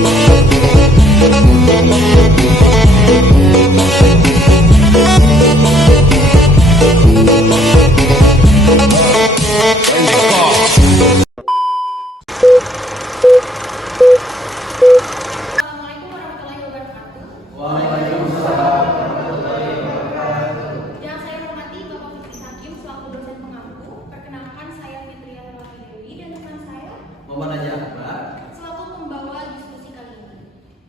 Assalamualaikum warahmatullahi wabarakatuh. Waalaikumsalam warahmatullahi wabarakatuh. Yang saya hormati Bapak Fikri Hakim selaku dosen pengampu. Perkenalkan saya Fitria Herwati Dewi dan teman saya Muhammad Najah Akbar. selaku pembawa diskusi kali ini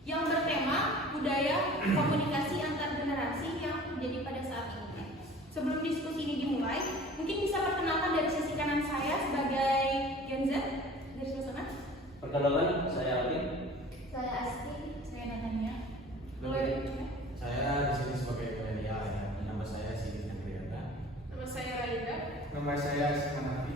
yang bertema budaya komunikasi antar generasi yang terjadi pada saat ini. Sebelum diskusi ini dimulai, mungkin bisa perkenalkan dari sisi kanan saya sebagai Gen Z dari sebelah sana. Perkenalkan, saya Alvin. Saya Asti, saya Natania. Saya di sini sebagai milenial ya. Nama saya Siti Andriana. Nama saya Raida. Nama saya Hanafi.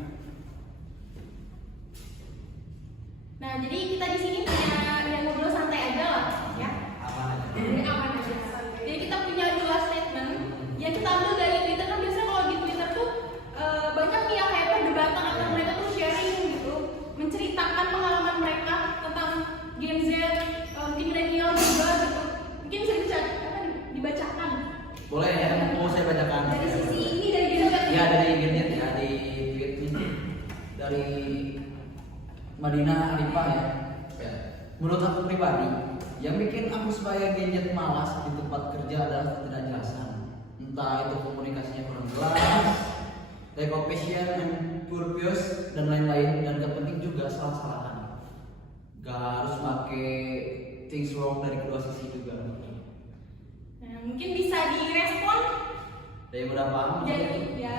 Nah, jadi kita di sini punya yang ngobrol santai aja lah, ya. Aman aja. Jadi aman aja. Jadi kita punya dua statement yang kita ambil dari Twitter. Kan biasanya kalau di Twitter tuh banyak nih yang kayak perdebatan atau mereka tuh sharing gitu, menceritakan pengalaman mereka tentang Gen Z, mungkin milenial juga gitu. Mungkin bisa dibacakan. Boleh ya? Mau saya bacakan? Dari sisi ini dari Gen Z. Ya dari Gen Z ya, di tweet ini dari Madinah Arifah ya. Menurut aku pribadi, yang bikin aku sebagai Gen Z malas di tempat kerja adalah ketidakjelasan. Entah itu komunikasinya kurang jelas, lack of passion and purpose dan lain-lain, dan gak penting juga salah-salahan. Gak harus pakai things wrong dari kedua sisi juga. Nah, mungkin bisa direspon Dari berapa? dari ya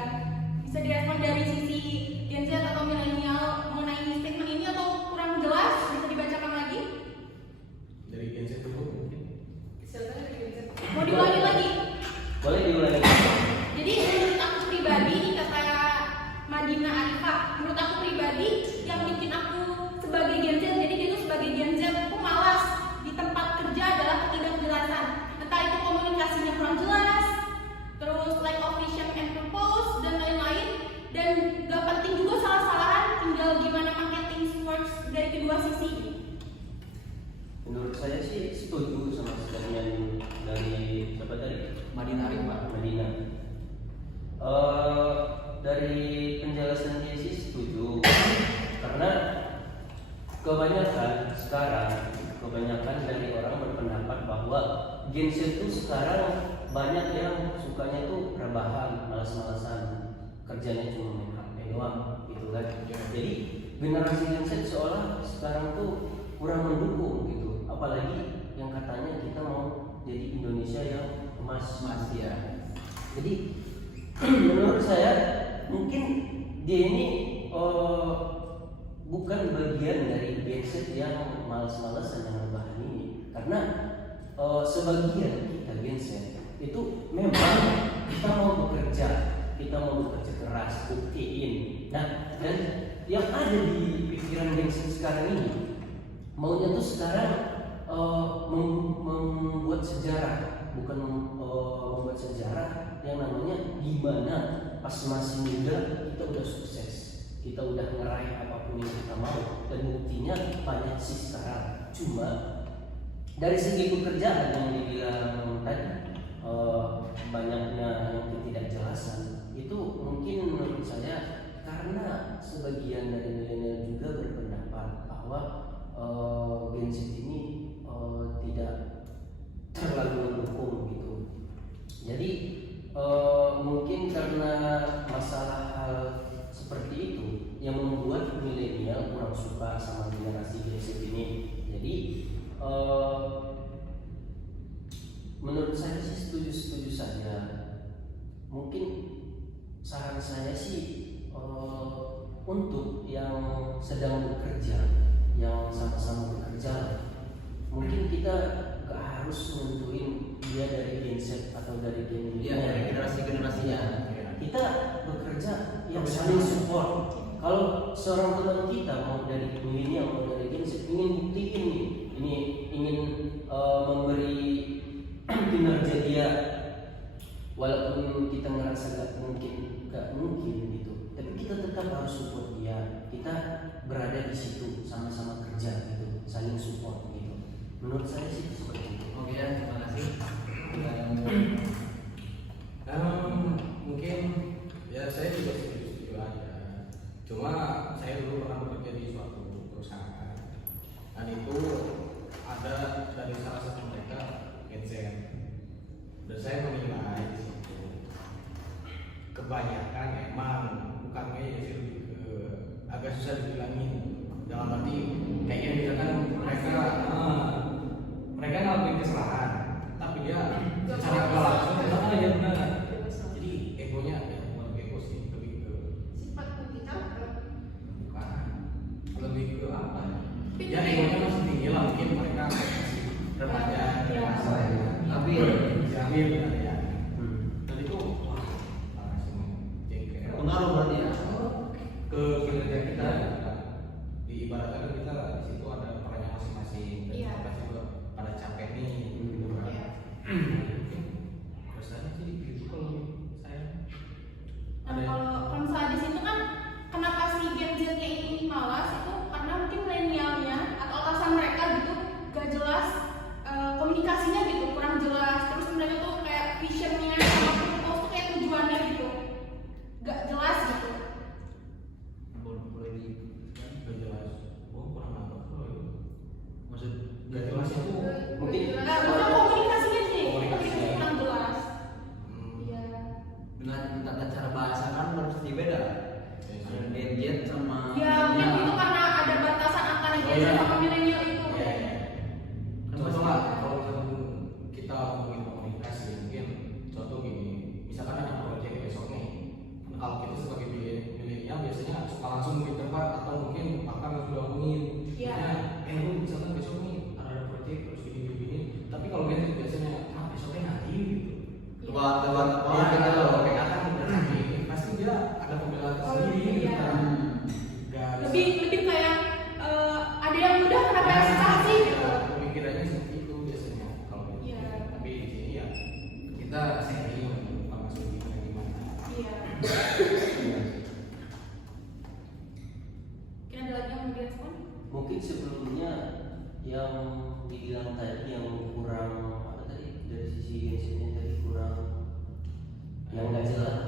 bisa direspon dari sisi Gen Z atau milenial mengenai statement ini atau kurang jelas bisa dibacakan lagi. Dari Gen Z dulu mungkin. Mau diulangi lagi? Boleh diulangi? Jadi menurut aku pribadi, ini kata Madinah Arifah, menurut aku pribadi yang bikin aku sebagai Gen Z, jadi dia tuh sebagai Gen Z aku malas di tempat kerja adalah ketidakjelasan. Entah itu komunikasinya kurang jelas, terus lack of vision and purpose dan lain-lain, dan gak penting juga salah-salahan, tinggal gimana marketing works dari kedua sisi. Menurut saya sih setuju sama statement dari siapa tadi? Madinah Arifah. Madinah. Dari penjelasan dia sih setuju, karena kebanyakan dari orang berpendapat bahwa Gen Z itu sekarang banyak yang sukanya tuh rebahan, malas-malasan, kerjanya cuma main HP doang gitu kan. Jadi generasi Gen Z seolah sekarang tuh kurang mendukung gitu, apalagi yang katanya kita mau jadi Indonesia yang emas ya. Jadi menurut saya mungkin dia ini bukan bagian dari Gen Z yang malas-malasan yang rebahan ini, karena sebagian kita Gen Z itu memang kita mau bekerja keras, buktiin. Nah, dan yang ada di pikiran Gen Z sekarang ini maunya tuh sekarang membuat sejarah, bukan membuat sejarah yang namanya gimana pas masih muda kita udah sukses, kita udah ngeraih apapun yang kita mau, dan buktinya banyak sih sekarang. Cuma dari segi pekerjaan yang dibilang tadi, banyaknya yang ketidakjelasan itu mungkin menurut saya karena sebagian dari milenial juga berpendapat bahwa Gen Z ini tidak terlalu mendukung gitu. Jadi mungkin karena masalah hal seperti itu yang membuat milenial kurang suka sama generasi Gen Z ini. Jadi menurut saya sih setuju saja. Mungkin saran saya sih untuk yang sedang bekerja, yang sama-sama bekerja, mungkin kita gak harus nentuin dia dari Gen Z atau dari Gen Y. Iya, dari generasi-generasinya. Kita bekerja yang saling support. Kalau seorang teman kita mau dari milenial mau dari Gen Z ingin buktiin nih, ini ingin memberi kinerja dia, walaupun kita ngerasa gak mungkin gitu, tapi kita tetap harus support dia. Kita berada di situ sama-sama kerja gitu, saling support gitu. Menurut saya sih seperti itu. Oke ya, terima kasih. Mungkin ya saya juga setuju aja. Cuma saya dulu pernah bekerja di suatu perusahaan dan itu ada dari salah satu mereka Gen Z dan saya menilai di situ kebanyakan emang bukannya ya sih lebih ke agak susah dibilangin dalam arti kayaknya misalkan mereka ngelakuin kesalahan tapi dia secara nggak langsung ya benar jadi egonya ya bukan ego sih lebih ke Sifat kita bukan lebih ke apa ya egonya masih tinggi lah mungkin mereka masih remaja Tapi diambil benar ya dan itu wah parah sih jengkel pengaruh berarti ya. ke kinerja kita diibaratkan kan kita di situ ada perannya masing-masing dan Iya. kita juga pada capek nih gitu kan Iya. rasanya sih gitu kalau saya Nah, ada kalau misalnya di situ kan kenapa si Gen Z-nya ini malas itu karena mungkin milenialnya atau alasan mereka gitu gak jelas komunikasinya gitu kurang jelas terus mereka tuh kayak visionnya sama purpose tuh kayak tujuannya gitu gak jelas gitu. Boleh di nggak jelas kurang nangkep kalau itu maksud nggak jelas itu Mungkin Nah, bukan komunikasinya sih, Komunikasi. kurang jelas. hmm, Iya. dengan tata cara bahasa kan pasti beda. Ada Gen Z sama Ya mungkin itu karena ada batasan antara Gen Z iya. sama milenial itu. ya ya contoh lah kalau misalkan kita ngomongin komunikasi mungkin contoh gini misalkan ada proyek besok nih kalau kita sebagai milenial biasanya suka langsung di tempat atau mungkin bahkan langsung ngomongin Iya. lu misalkan besok nih ada proyek terus gini tapi kalau gitu biasanya besoknya nanti gitu tebak-tebak ya kita kalau loh. PKK udah nanti pasti dia ada pembelaan sendiri gitu iya. kan nggak bisa Lebih kayak ada yang mudah kenapa yang susah sih gitu. pemikirannya seperti itu biasanya kalau gitu. Iya. Tapi di sini ya kita serius bukan masuk gimana. Iya. Mungkin ada lagi yang mau direspon? mungkin sebelumnya yang dibilang tadi yang kurang apa tadi dari sisi gensetnya tadi kurang yang nggak jelas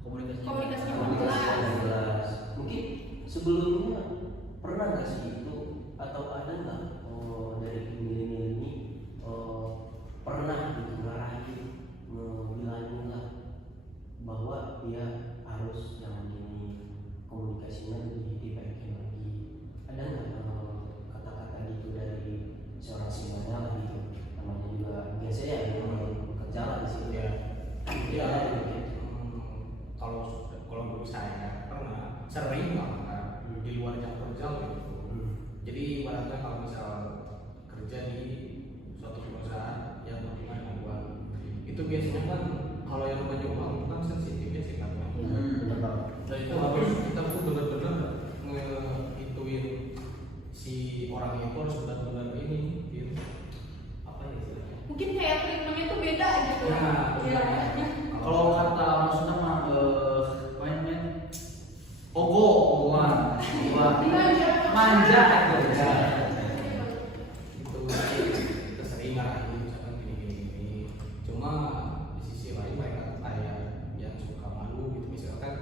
Komunikasinya kurang komunikasinya jelas. nggak jelas mungkin sebelumnya pernah nggak sih itu atau ada nggak dari milenial ini pernah gitu ngarahin bilangin lah bahwa dia harus yang ini komunikasinya lebih dibaikin lagi ada nggak kata-kata gitu dari seorang simanya lah gitu namanya juga biasa ya yang kerja lah di situ Ya. Ya. gitu. Kalau dulu saya pernah sering banget di luar jam kerja gitu. Jadi ibaratnya kalau misal kerja di suatu perusahaan yang bagaimana uang itu biasanya kan kalau yang namanya uang itu kan sensitif ya sikapnya. Benar banget. Dan itu harus kita tuh benar-benar ngehituin si orang itu harus benar-benar ini gitu. Apa ya istilahnya? Mungkin kayak treatmentnya tuh beda gitu. Ya, Iya. Kalau kata maksudnya mah main ogoan manja itu Ya. Itu kita sering ngarahin misalkan gini. Cuma di sisi lain mereka tuh kayak yang suka malu gitu misalkan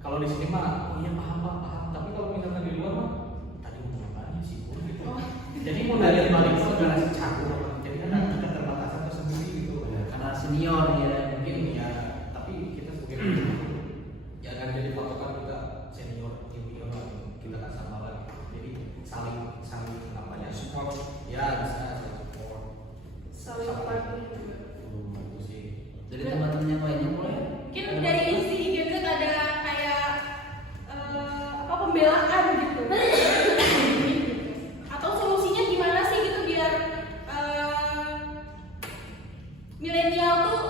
kalau di sini mah oh iya paham paham tapi kalau misalkan di luar mah tadi mau ngapain sih Bu gitu. Jadi mau dari balik itu adalah si campur. Jadi kan ada keterbatasan tersendiri gitu. karena senior ya. Mungkin ya tapi kita sebagai ya kan jadi patokan kita senior junior lah kita kan sama lah jadi saling apa ya support ya bisa saling support Saling membantu juga. itu sih Dari teman-teman yang lainnya boleh. Mungkin dari isi Gen Z ada kayak apa pembelaan gitu. Atau solusinya gimana sih gitu biar milenial tuh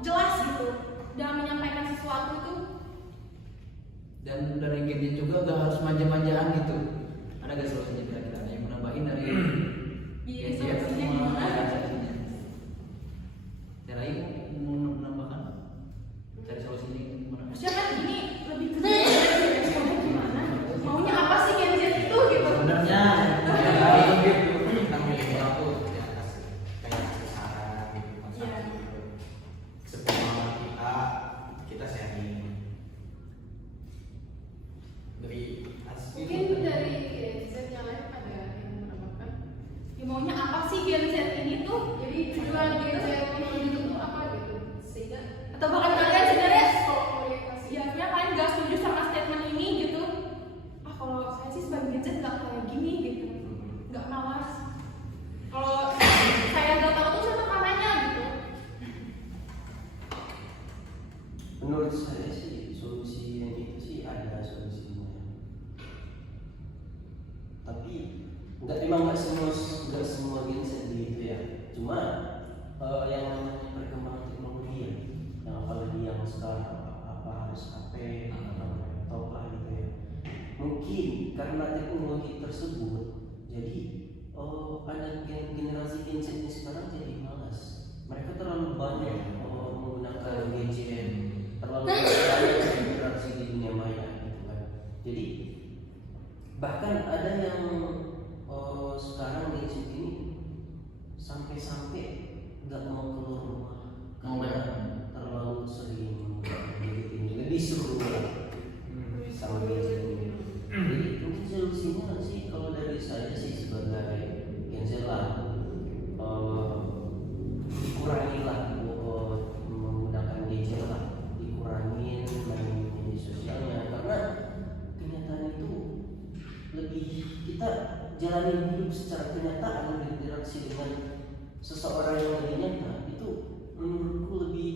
jelas gitu dalam menyampaikan sesuatu itu. Dan dari Gen Z juga gak harus manja-manjaan gitu. Ada gak solusinya kira-kira yang menambahin dari Iya, Gen Z solusinya semua gimana? ada solusinya. Terai mau menambahkan cari solusinya gimana? Maksudnya kan ini lebih ke gimana? Maunya apa sih Gen Z itu gitu? Sebenarnya kita milenial tuh ya apa sih Gen Z ini tuh, Jadi tujuan Gen Z nonton YouTube tuh apa gitu? Sehingga atau bahkan kalian sebenarnya komunikasi. ya kalian gak setuju sama statement ini gitu. Ah kalau saya sih sebagai Gen Z nggak kayak gini gitu, nggak malas. Kalau saya nggak tahu tuh sama caranya gitu. Menurut saya sih solusi yang itu sih ada solusinya. Tapi emang nggak semua Gen Z gitu ya. Cuma yang namanya perkembangan teknologi ya, yang apalagi yang sekarang apa harus HP atau laptop lah gitu ya. Mungkin karena teknologi tersebut, jadi ada generasi Gen Z ini sekarang jadi malas. Mereka terlalu banyak menggunakan gadget, terlalu banyak berinteraksi di dunia maya gitu kan. Jadi bahkan ada yang sekarang Gen Z ini sampai nggak mau keluar rumah karena terlalu sering gadget ini. Lebih seru lah sama gadget ini. Jadi mungkin solusinya sih kalau dari saya sih sebagai Gen Z lah, dikurangilah menggunakan gadget lah, dikurangin main media sosialnya, karena kenyataan itu lebih kita jalani hidup secara kenyataan, berinteraksi dengan seseorang yang lebih nyata itu menurutku lebih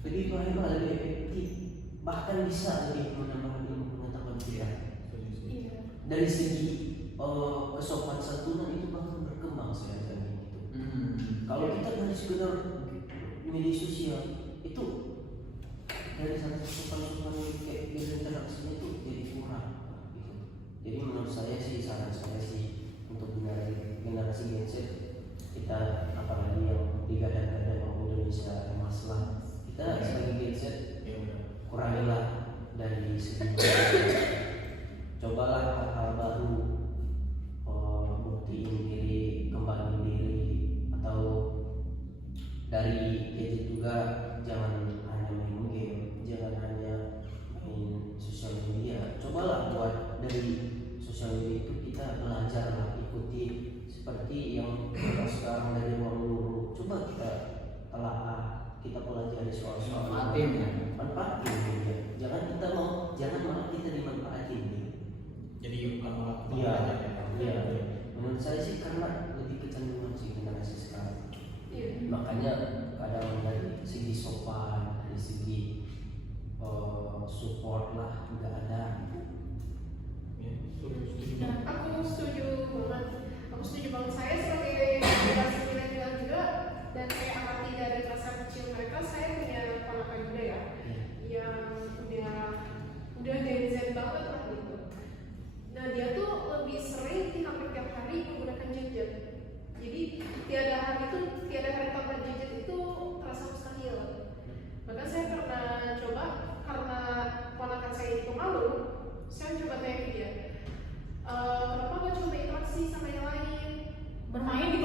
baik lah, lebih efektif, bahkan bisa lebih menambah ilmu pengetahuan kita. Dari segi kesopan santunan itu bahkan berkembang saya gitu. Kalau kita dari sekedar media sosial itu dari satu sopan kayak berinteraksinya itu jadi kurang gitu. Jadi menurut saya sih, saran saya sih untuk generasi Gen Z, kita apalagi yang digadang-gadang Indonesia emas lah, kita sebagai Gen Z kurangilah dari segi cobalah hal-hal baru, buktiin diri, kembangin diri, atau dari gadget juga jangan hanya main game, jangan hanya main sosial media. Cobalah buat dari sosial media itu kita belajar lah, ikuti seperti yang sekarang dari ruang guru. Coba kita telaah, kita pelajari soal-soal manfaatin ya. Jangan malah kita dimanfaatin. Jadi bukan malah Iya. Menurut saya sih karena lebih kecenderungan sih generasi sekarang. Makanya kadang dari segi sopan, dari segi support lah nggak ada. Nah, aku setuju banget. Saya sebagai generasi milenial juga, dan saya amati dari masa kecil mereka, saya punya ponakan juga ya, yang udah Gen Z banget lah gitu. Nah dia tuh lebih sering hampir tiap hari menggunakan gadget. Jadi tiada hari tanpa gadget itu terasa mustahil. Bahkan saya pernah coba, karena ponakan saya itu malu, saya coba tanya ke dia, kenapa nggak coba interaksi sama yang lain, Bermain di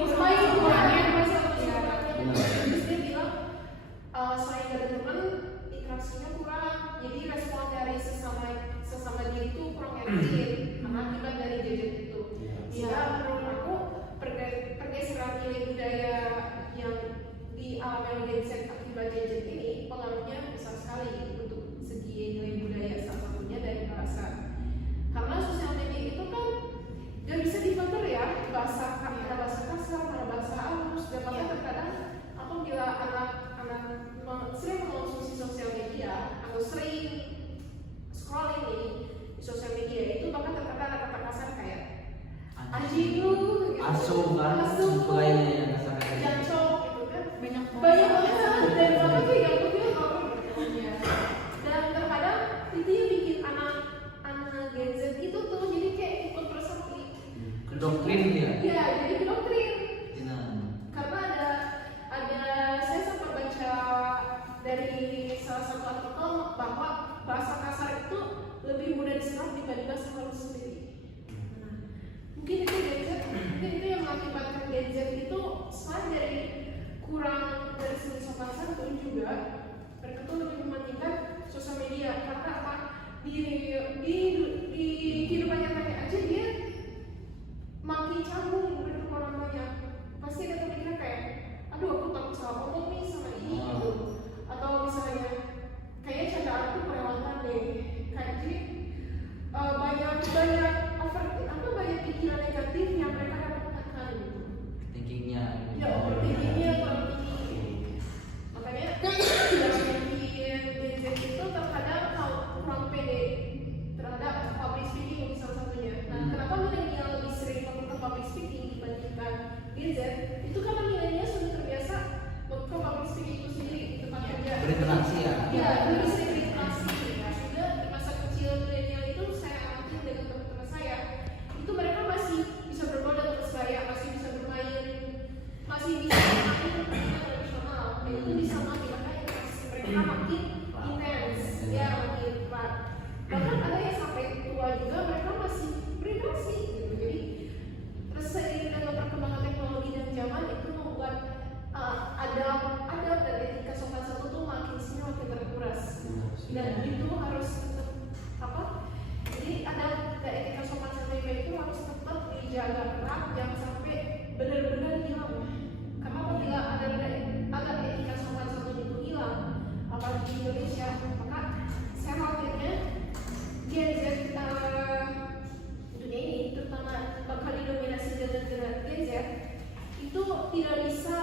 tidak bisa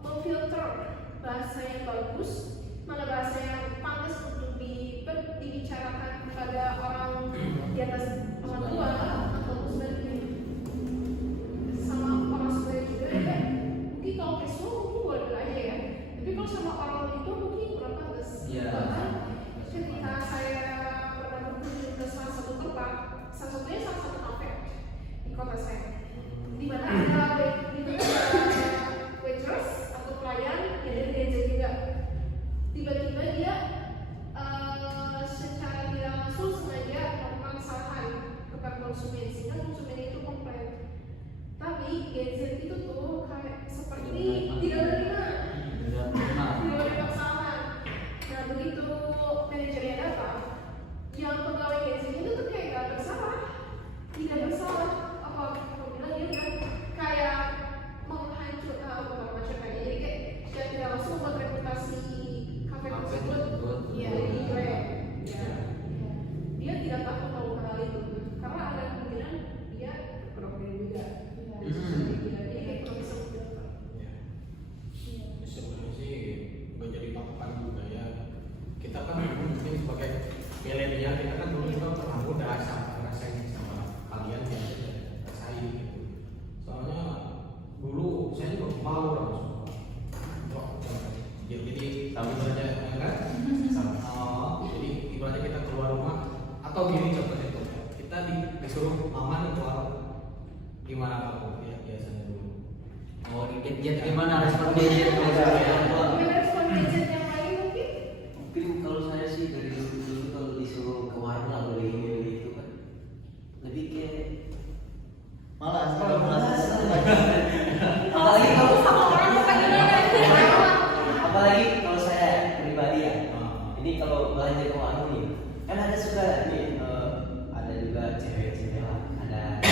memfilter bahasa yang bagus, mana bahasa yang pantas untuk dibicarakan kepada orang di atas orang tua atau sebaliknya sama orang sebaya juga ya. Mungkin kalau casual mungkin boleh aja ya, tapi kalau sama orang itu mungkin kurang pantas. Iya. Bahkan ketika saya pernah berkunjung ke salah satu tempat, salah satunya salah satu kafe di kota saya, di mana ada waitress atau pelayan yang dari Gen Z juga. Tiba-tiba dia secara tidak langsung sengaja melakukan kesalahan kepada konsumen sehingga konsumen itu komplain. Tapi Gen Z itu tuh kayak seperti tidak menerima kesalahan. Nah begitu manajernya datang, yang pegawai Gen Z itu tuh kayak gak bersalah, tidak bersalah. Apa bilang dia kan kayak menghancurkan jadi kayak secara tidak langsung membuat reputasi kafe tersebut ya jadi jelek. Dia tidak takut melakukan hal itu karena ada kemungkinan dia berproblem juga. Jadi kayak kurang bisa menjawab. Sebenarnya sih nggak jadi patokan juga ya. Kita kan mungkin sebagai milenial kita kan dulu juga pernah udah ngerasain sama kalian yang rasain gitu. Soalnya dulu saya juga malu langsung. Jadi sambil saja ya kan. Jadi ibaratnya kita keluar rumah atau gini contohnya itu kita disuruh mama nih keluar gimana kamu ya biasanya dulu. Oh, gadget gimana respon gadget? Gimana respon Gen Z yang lain mungkin? Mungkin kalau saya sih dari dulu kalau disuruh ke warna beli ini beli itu kan lebih kayak Malas. apalagi kalau sama orang apa gimana? apalagi kalau saya pribadi ya. Ini kalau belanja ke warung nih kan ada suka nih ada juga cewek-cewek lah, ada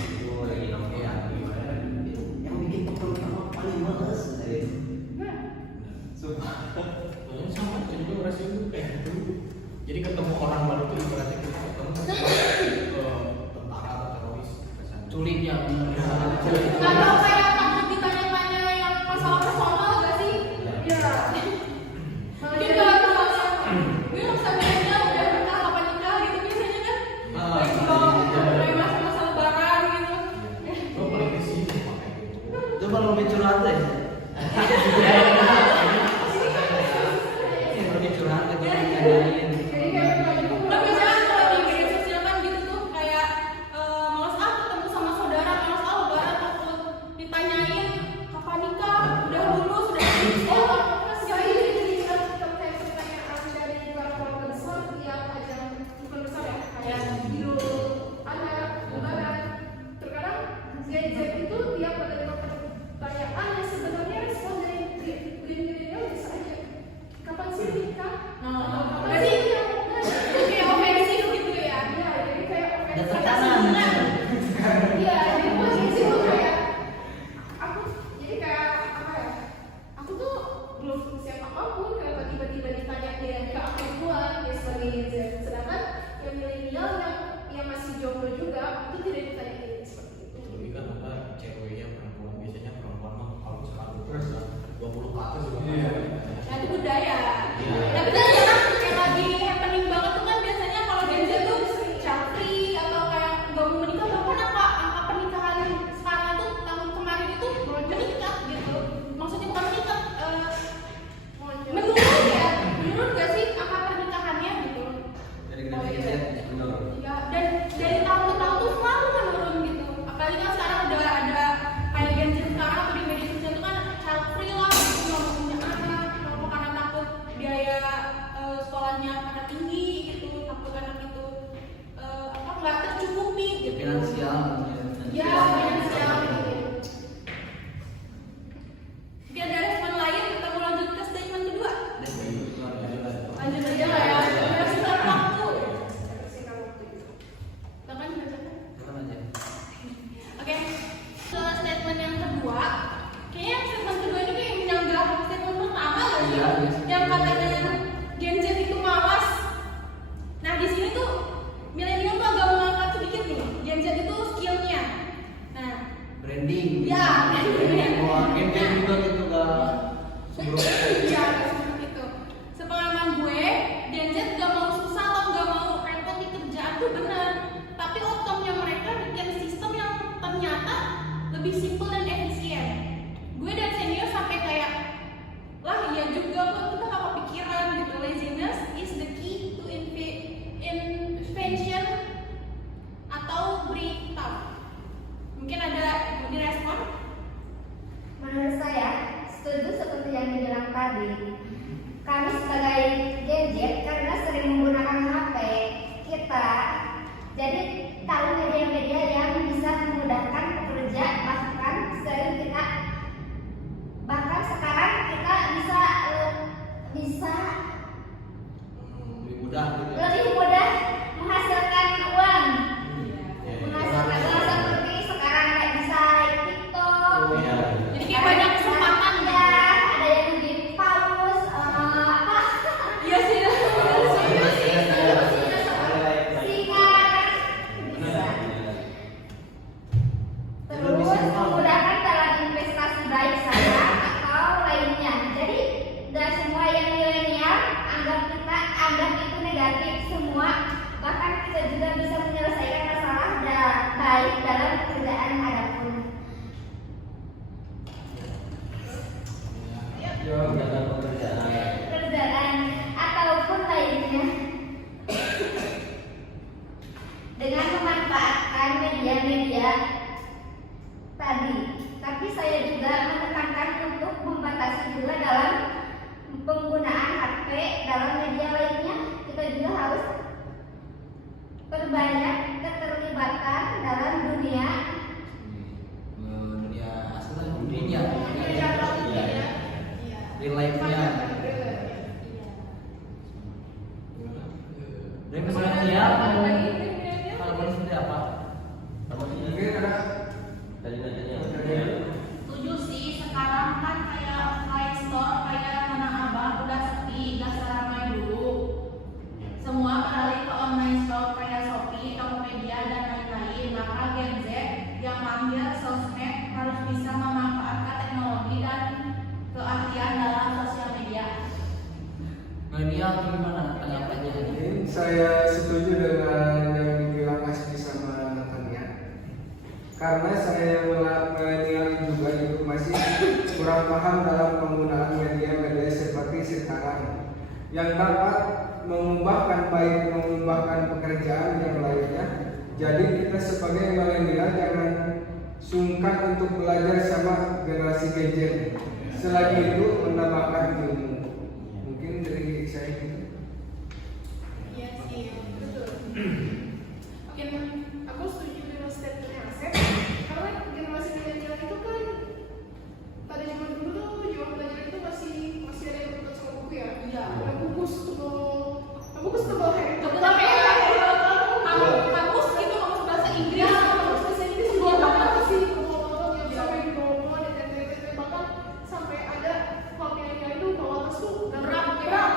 situ lagi nongkrong gimana kan itu yang bikin pertama paling males dari itu. Sumpah. Sama saya juga ngerasain itu kayak dulu. Jadi ketemu orang baru tuh ibaratnya kita ketemu tentara atau teroris rasanya. Culik ya. Atau kayak takut ditanya-tanya yang masalah personal gak sih? Ya. Mungkin kalau misalnya gue nggak bisa bilang udah nikah kapan nikah gitu biasanya kan. Kalau mulai masa-masa lebaran gitu. Lo paling di sini pakai gitu. Itu kalau lebih curhat deh. Lebih curhat aja ngajarin. Jadi kayak Tapi jangan kalau di media sosial kan gitu tuh kayak malas ketemu sama saudara, malas lebaran takut ditanyain kapan nikah, udah lulus, udah saya jadi terkait pertanyaan dari para keluarga besar yang ajang bukan besar ya kayak Idul Adha, Lebaran. Terkadang Gen Z itu tiap menerima pertanyaan yang sebenarnya respon dari Ya, Wah, game juga gitu gak seburuk iya seperti itu. Sepengalaman gue, Gen Z gak mau susah loh, gak mau repot di kerjaan tuh bener. Tapi outcome-nya mereka bikin sistem yang ternyata lebih simpel dan efisien. Gue dan senior sampai kayak, lah iya juga kok kita gak kepikiran gitu. Laziness is the key to invention atau breakthrough. Mungkin ada mau direspon? Menurut saya, setuju seperti yang dibilang tadi. Kami sebagai Gen Z karena sering menggunakan HP kita, jadi tahu media-media yang bisa memudahkan pekerja, bahkan sekarang kita bisa lebih mudah gitu ya. lebih mudah menghasilkan uang. Ya, Menghasilkan uang seperti sekarang kayak bisa TikTok. Iya. Jadi kayak banyak kesempatan Ya, ada yang bikin paus, apa? Iya sih. Terus memudahkan dalam investasi baik saya atau lainnya. Jadi tidak semua yang milenial anggap itu negatif semua. Bahkan kita juga bisa menyelesaikan masalah baik dalam pekerjaan adapun. Dalam Pekerjaan ataupun lainnya. Dengan memanfaatkan media-media tadi, tapi saya juga menekankan untuk membatasi juga dalam penggunaan HP dalam media lainnya. Kita juga harus perbanyak keterlibatan dalam dunia Dunia asli dunia Iya. real life-nya. Dan kemudian dia kalau seperti apa? Mungkin ada tadi nanya. Setuju sih, sekarang kan kayak offline store kayak Tanah Abang udah sepi, gak seramai dulu. Semua beralih ke online store kayak Shopee, Tokopedia dan lain-lain. Maka Gen Z yang mahir sosmed harus bisa memanfaatkan teknologi dan keahlian dalam sosial media. Milenial gimana tanggapannya? Saya setuju dengan yang dibilang Asli sama Tania. Karena saya milenial juga itu masih kurang paham dalam penggunaan media-media seperti sekarang yang dapat mengubahkan pekerjaan yang lainnya. Jadi kita sebagai milenial jangan sungkan untuk belajar sama generasi Gen Z. Selagi itu menambahkan ilmu. Mungkin dari saya gitu. Iya sih, betul. Mungkin aku setuju dengan statementnya Asep, karena generasi milenial itu kan pada zaman dulu tuh zaman belajar itu masih ada yang berbuat sama buku ya. Iya. Ada buku tebal Harry Tapi Potter. kamus gitu, kamus bahasa Inggris. Ya, kamus bahasa Inggris tebal banget sih, tebal banget yang sampai di bawah di tempel-tempel, bahkan sampai ada hal milenial itu bawa tas tuh Berat. berat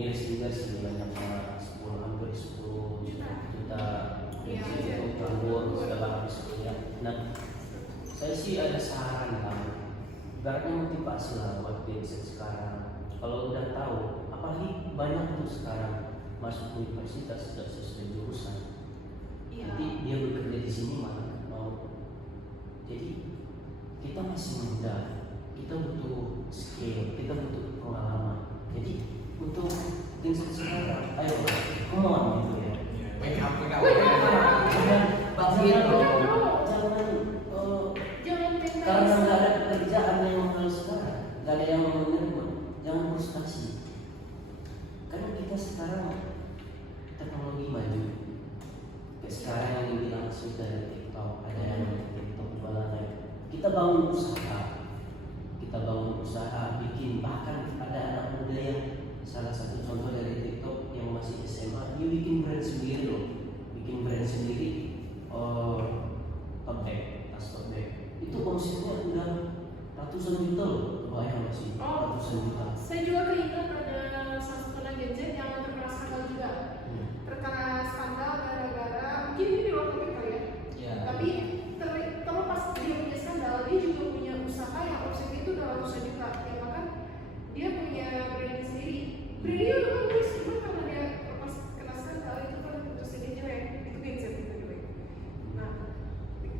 miris juga sih, banyak hampir 10 juta Iya. untuk nganggur segala habis kuliah. Nah, saya sih ada saran lah, ibaratnya motivasi lah buat Gen-Z sekarang. Kalau udah tahu, apalagi banyak tuh sekarang masuk universitas tidak sesuai jurusan. Iya. Jadi dia bekerja di sini malah mau. Jadi kita masih muda, kita butuh skill, kita butuh pengalaman. Jadi untuk Gen-Z sekarang, ayo come on gitu ya. Wake up. Jangan karena nggak ada pekerjaan yang mahal sekarang, nggak ada yang mau menerima, jangan frustasi. Karena kita sekarang teknologi maju. Kayak sekarang yang dibilang sudah ada TikTok, ada yang TikTok jualan lain. Kita bangun usaha, bikin, bahkan ada anak muda yang salah satu contoh dari TikTok yang masih SMA, dia bikin brand sendiri loh, tote bag, tas tote bag. Itu omsetnya udah ratusan juta loh, kebayang masih ratusan juta. Saya juga keinget ada salah satu anak Gen Z yang terkena skandal juga. Terkena skandal gara-gara mungkin ini di luar topik kali ya. Iya. Tapi terlepas dia punya skandal, dia juga punya usaha yang omsetnya itu udah ratusan juta. Ya bahkan dia punya brand sendiri. Brandnya udah bagus, cuma karena dia pas kena skandal itu kan terusnya jelek. Itu Gen Z itu jelek. Nah,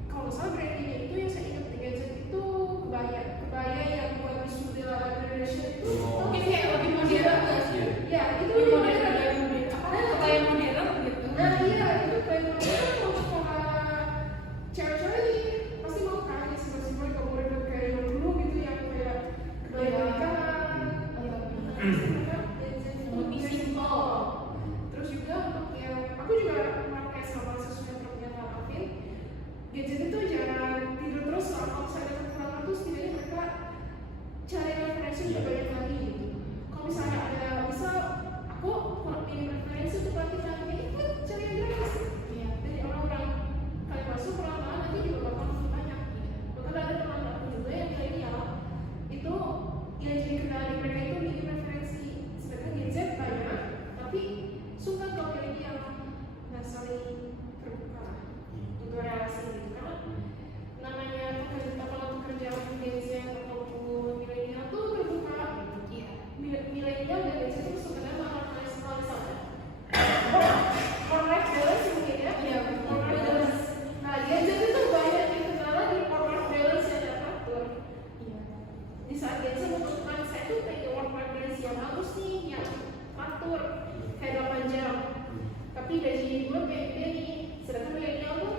kalau nggak salah brandnya itu yang saya ingat di Gen Z itu kebaya yang buat di Sudela Indonesia itu. Oke, kayak lebih modern nggak sih? Ya, itu Lebih modern. modern, gaya modern. Apa kebaya modern gitu? Nah iya, itu kayak modern untuk para cewek-cewek nih pasti mau kan ya simpel-simpel kalau modern kayak yang dulu gitu yang kayak kebaya pernikahan. Lebih simpel. Terus juga untuk yang aku juga pakai sama sesuatu yang punya Alvin. Gen Z itu jangan tidur terus kalau saya ada kekurangan tuh setidaknya mereka cari referensi lebih banyak lagi gitu. Kalau misalnya ada misal aku kalau ini referensi untuk pelatihan ini kan cari yang gratis. Iya. Dari orang-orang kali masuk perlahan nanti juga bakal makin banyak. Bahkan ada teman aku juga yang milenial itu yang jadi kendala mereka itu bikin referensi. Sebenarnya Gen Z banyak, tapi sungkan kalau milenial nggak saling terbuka untuk relasi gitu karena namanya pekerjaan Gen Z ataupun milenial tuh terbuka. Iya. Milenial dan Gen Z itu sebenarnya malah kalau misalnya work-life balance mungkin ya. Iya, Work-life balance. Nah, Gen Z itu banyak yang kendala di work-life balance yang tidak teratur. Iya. Di saat Gen Z menentukan saya tuh pengen work-life balance yang bagus nih, yang teratur kayak 8 jam. Tapi gaji gue kayak gede nih. Sedangkan milenial tuh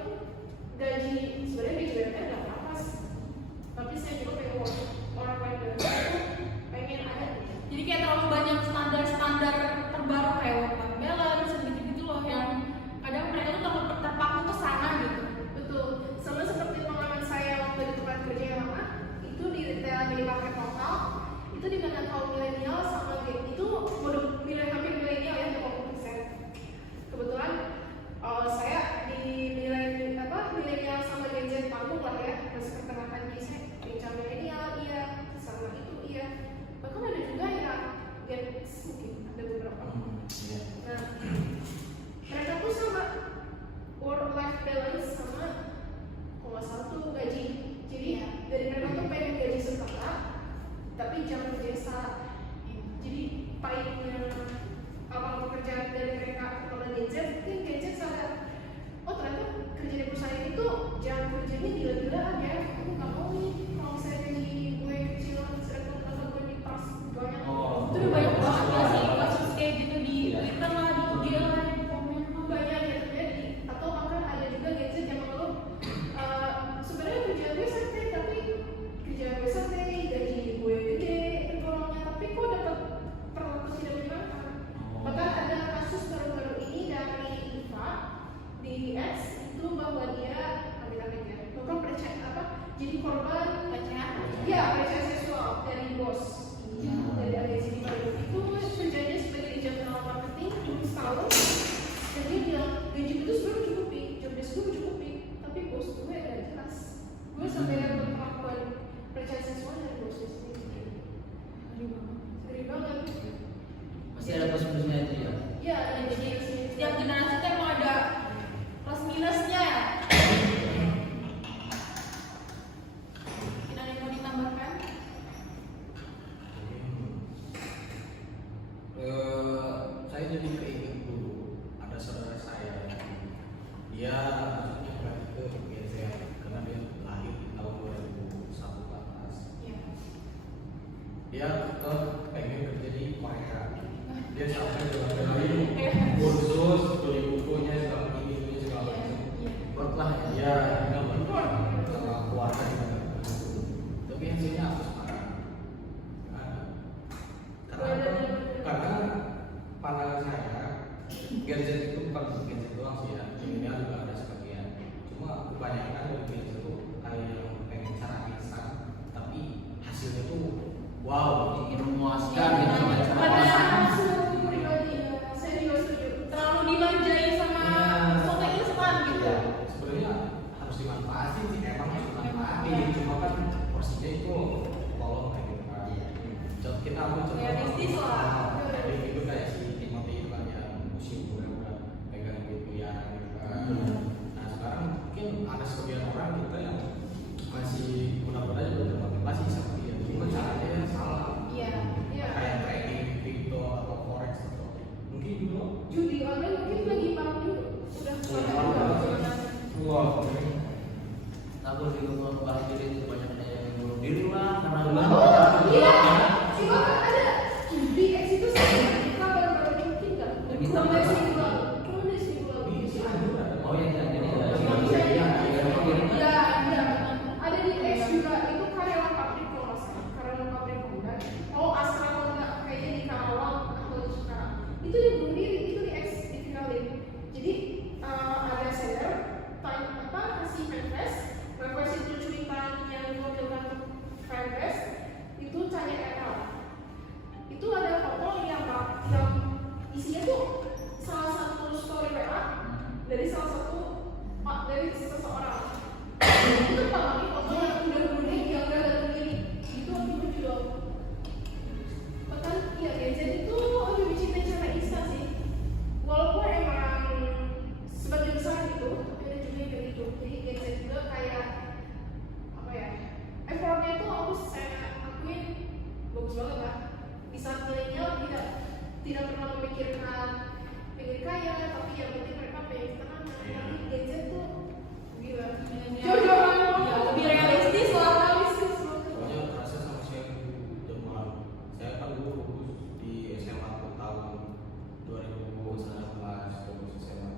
gaji sebenarnya gaji UMR nggak pas. Tapi saya juga pengen work-life balance pengen ada. Jadi kayak terlalu banyak standar-standar terbaru kayak work-life balance gitu-gitu loh yang kadang mereka tuh terlalu terpaku ke sana gitu. Betul, sama seperti pengalaman saya waktu di tempat kerja yang lama itu di retail minimarket lokal itu di mana kaum milenial sama Gen itu hampir milenial ya 20%. Kebetulan saya di milenial sama Gen Z panggung lah ya masih pertengahan jadi saya bincang milenial Pasti ada plus minusnya itu ya. Iya, jadi Setiap generasi tuh emang ada plus minusnya. Mungkin ada yang mau ditambahkan? Saya jadi keinget dulu ada saudara saya, dia maksudnya berarti ke Gen Z karena dia lahir di tahun 2001 ke atas. Iya. Dia tetap pengen kerja di Korea. Dia sampai bela-belain kursus, beli bukunya segala ini segala macam. Work lah ya. Ya, nggak sama keluarga juga. Tapi hasilnya apa sekarang? Nggak ada. Karena pandangan saya, Gen Z itu bukan Gen Z doang sih ya, milenial juga ada sebagian. Cuma kebanyakan dari Gen Z itu ada yang pengen cara instan, tapi hasilnya tuh wow, Ingin memuaskan gitu sama cara Pada masak. nafsu pribadi ya, saya juga setuju. terlalu dimanjai sama sesuatu yang instan gitu. ya sebenarnya harus dimanfaatin sih, emang harus dimanfaatin. Cuma kan porsinya itu tolong kayak gitu kan. Contoh kita ambil contoh Realistis lah. dari itu kayak si Timothy itu kan yang musim udah pegang duit miliaran gitu kan. Nah sekarang mungkin ada sebagian orang kita yang masih mudah-mudahan juga termotivasi seperti dia, cuma caranya yang salah. Iya. Iya. Kayak trading crypto atau forex atau mungkin juga Judi online mungkin lagi malam juga. Sudah Wow. Aku juga mau bahas diri itu banyak yang bunuh diri lah karena Iya. Cuma kan ada judi X itu kita baru-baru mungkin kan. Kita Mulai seminggu lalu. Mulai seminggu lalu. bisa juga. Oh iya jadi Iya, iya. Ada di X juga itu karyawan pabrik kalau nggak salah. Karyawan pabrik kemudian. Oh Astra kalau nggak kayaknya di Karawang atau di sekarang. Itu dia bunuh diri, itu di X diviralin. Jadi ada seller kasih fanfest. Fanfest itu cuitan yang diwakilkan fanfest itu tanya RL. Itu ada foto yang isinya tuh salah satu story WA dari salah satu dari seseorang. Itu pakai foto yang udah bunuh diri, yang udah gantung diri. Itu aku juga. Bahkan ya Gen Z itu lebih mencintai cara instan sih. Walaupun emang sebagian besar gitu, tapi ada juga yang kayak gitu. Jadi Gen Z juga kayak apa ya? Effortnya tuh saya akuin bagus banget lah. Di saat milenial tidak pernah memikirkan pengen kaya, tapi yang penting mereka pengen tenang. Tapi Gen Z tuh gila. Jor-joran Iya, lebih realistis lah. realistis banget. Pokoknya terasa sama saya dulu zaman saya kan dulu lulus di SMA tahun 2019 lulus SMA.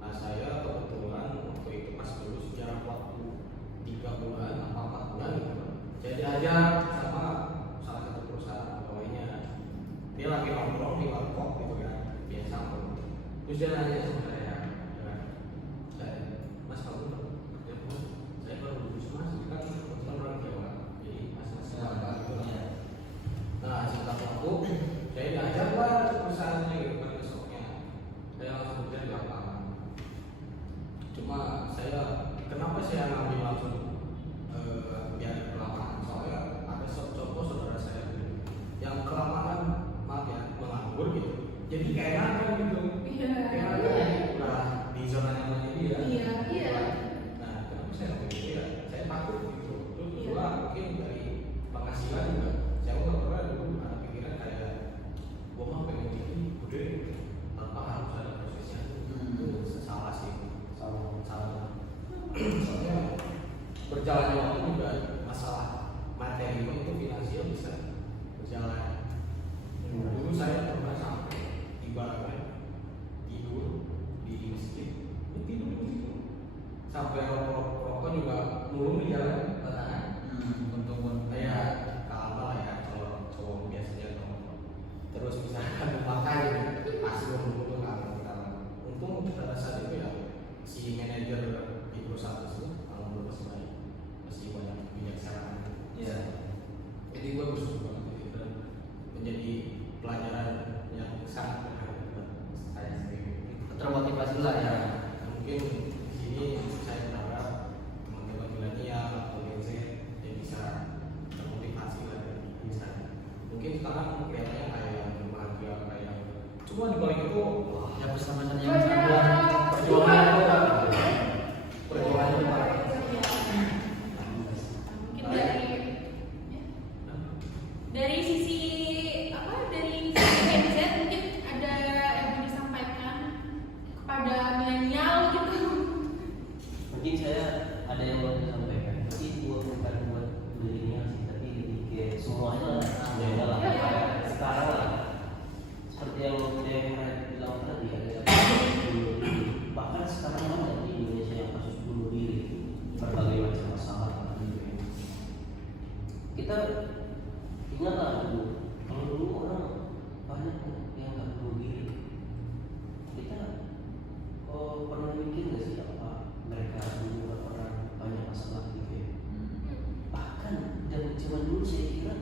Nah saya kebetulan waktu itu pas lulus jarak waktu 3 bulan apa 4 bulan gitu. Saya diajak sama salah satu perusahaan pegawainya. Dia lagi nongkrong di warkop gitu kan, biasa. Terus dia nanya sama saya, Mas kamu kerja apa? Saya baru lulus Mas, kan kebetulan orang Jawa, jadi Mas apa gitu lah. Nah singkat waktu, saya diajak lah ke perusahaannya gitu kan besoknya. Saya langsung kerja di lapangan. Cuma kenapa saya ngambil langsung biar ke lapangan? Soalnya ada contoh saudara saya gitu, yang ke lapangan maaf ya menganggur gitu. Jadi kayak enakan gitu. Iya. Kayak enakan udah di zona nyamannya dia. Iya. Iya. Nah, kenapa saya nggak begitu ya? Saya takut gitu. Terus Iya. kedua mungkin dari penghasilan juga. Saya nggak pernah dulu ada pikiran kayak gua mau pengen bikin gede tanpa harus ada prosesnya. Itu salah sih. Salah. Soalnya berjalannya waktu juga masalah materi itu finansial bisa berjalan. Dulu saya pernah sampai ibaratnya tidur di masjid, tidur di situ. Sampai rokok juga mulu di jalan tangan. untung Kayak kalama lah ya kalau cowok biasanya kalau terus misalkan makan gitu masih mulu kalama. Untung pada saat itu ya si manajer di perusahaan tersebut kalau belum masih baik, masih banyak bijaksana. Iya. Jadi gue bersyukur banget gitu dan menjadi pelajaran yang sangat berharga buat saya sendiri. Termotivasi lah ya. Mungkin di sini saya berharap teman-teman milenial atau Gen Z yang bisa termotivasi lah dari saya. Mungkin sekarang kelihatannya kayak yang bahagia kayak Cuma di balik itu Ya persamaan yang Banyak. sama. perjuangan itu perjuangan itu Pak. Mungkin dari sisi apa, dari sisi Gen Z mungkin ada yang mau disampaikan kepada milenial gitu. Mungkin saya ada yang mau disampaikan, tapi bukan buat milenial sih, tapi lebih ke semuanya lah. Ya udah lah, sekarang lah. Seperti yang saya bilang tadi, ada yang bunuh diri. Bahkan sekarang banyak di Indonesia yang kasus bunuh diri, berbagai macam masalah. Kita ingatlah dulu, kalau dulu orang banyak yang nggak bunuh diri. Kita pernah mikir nggak sih apa mereka dulu orang banyak masalah gitu ya? Bahkan dari zaman dulu saya kira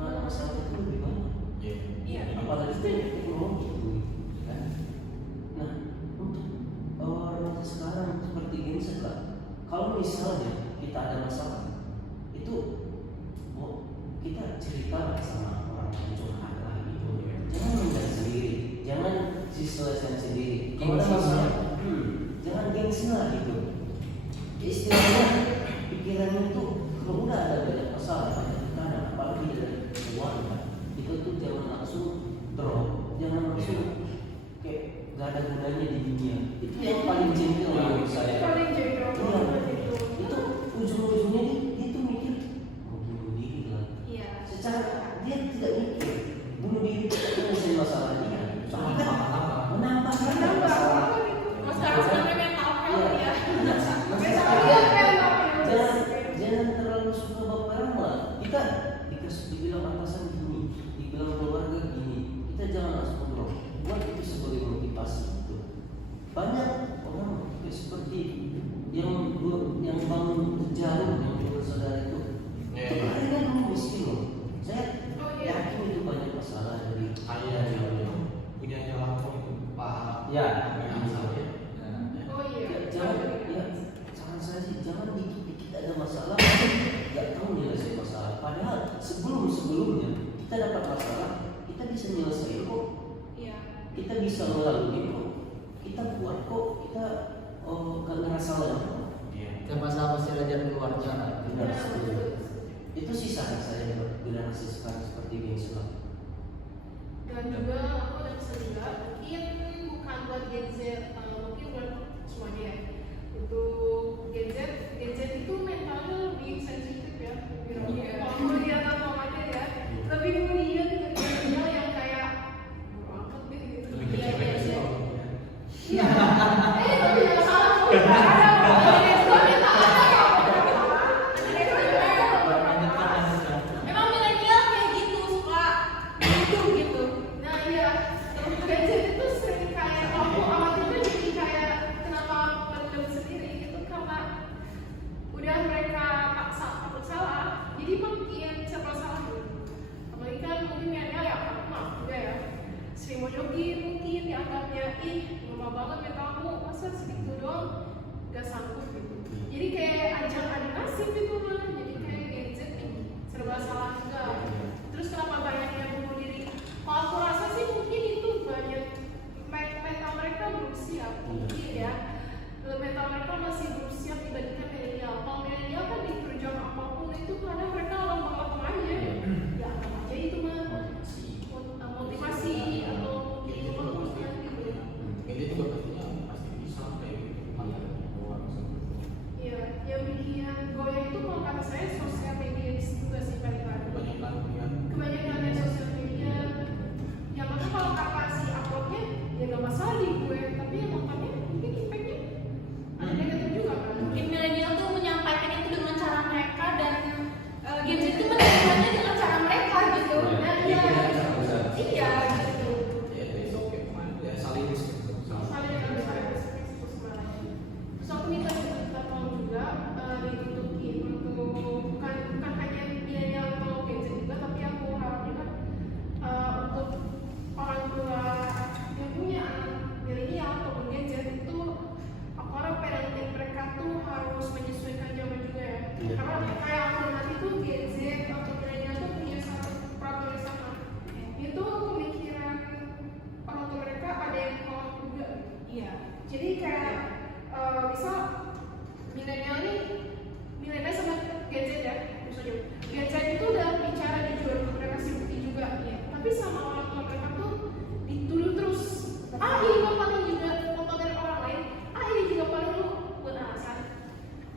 masalah itu lebih banyak. Iya. Apalagi teknologi itu, kan? Nah, untuk remaja sekarang seperti ini setelah, kalau misalnya kita ada masalah, itu kita cerita sama orang yang curhat lah gitu. Jangan mendam sendiri, jangan diselesaikan sendiri. Kalau ada masalah, jangan gengsi lah gitu. Istilahnya pikiran itu kalau udah ada banyak masalah, banyak tekanan, apalagi dari keluarga, itu tuh jangan langsung drop, jangan langsung kayak gak ada gunanya di dunia. Itu yang paling jengkel menurut saya. Paling jengkel banget itu. Itu ujung-ujungnya dia tuh mikir mau bunuh diri lah. Iya. Secara dia tidak mikir bunuh diri itu menyelesaikan masalah dia. Soalnya menambah masalah. Kalau sekarang sedang mental health ya. Jangan terlalu suka baperan lah. Kita dibilang atasan gini, dibilang keluarga gini, kita jangan langsung ngomong. Buat itu sebagai motivasi itu. Banyak orang seperti yang bangun jarum yang bersaudara itu. Itu akhirnya dulu miskin loh. Saya yakin itu banyak masalah dari Ayah yang punya jalan itu Pak. Ya. Oh iya. Saran saya sih jangan dikit-dikit ada masalah, nggak tahu nyelesain masalah. Padahal sebelumnya kita dapat masalah, kita bisa nyelesain kok, Iya. kita bisa melalui kok, kita buat kok, kita nggak ngerasa lemah. Itu masalah pasti ada jalan keluarga. Benar setuju. Itu sih saran saya buat generasi sekarang seperti Gengsi lah. Dan juga aku ada pesan juga, mungkin bukan buat Gen Z, mungkin buat semuanya ya. Untuk Gen Z itu mentalnya lebih sensitif ya. Kalau dia atau aja ya, lebih mulia dengan milenial yang kayak angkat deh gitu. Lebih kecil sih. Iya. Tapi nggak salah kok. Ada Emang milenial kayak gitu suka gitu. Nah iya, Gen Z itu sering kayak aku amatin tuh jadi kayak kenapa pendem sendiri itu karena udah mereka takut salah, jadi makin serba salah gitu. Apalagi kan mungkin milenial ya, maaf juga ya, sering mau jogging mungkin dianggapnya lama banget mentalmu, masa segitu doang gak sanggup gitu. Jadi kayak ajang adu nasib gitu mah, jadi kayak Gen Z serba salah juga. Terus kenapa banyak yang bunuh diri? Kalau aku rasa sih mungkin itu banyak mental mereka belum siap, mungkin ya. Mental mereka masih belum siap dibandingkan milenial. Kalau milenial kan diterjang apapun itu karena mereka lomba-lomba aja. Ya apa aja itu mah motivasi atau mungkin kemampuan gitu. Ini juga pastinya pasti bisa kayak gitu. Iya, yang bikin goyang itu tapi sama orang tua mereka tuh dituduh terus, ini nggak paling juga foto dari orang lain, ini juga paling lu buat alasan.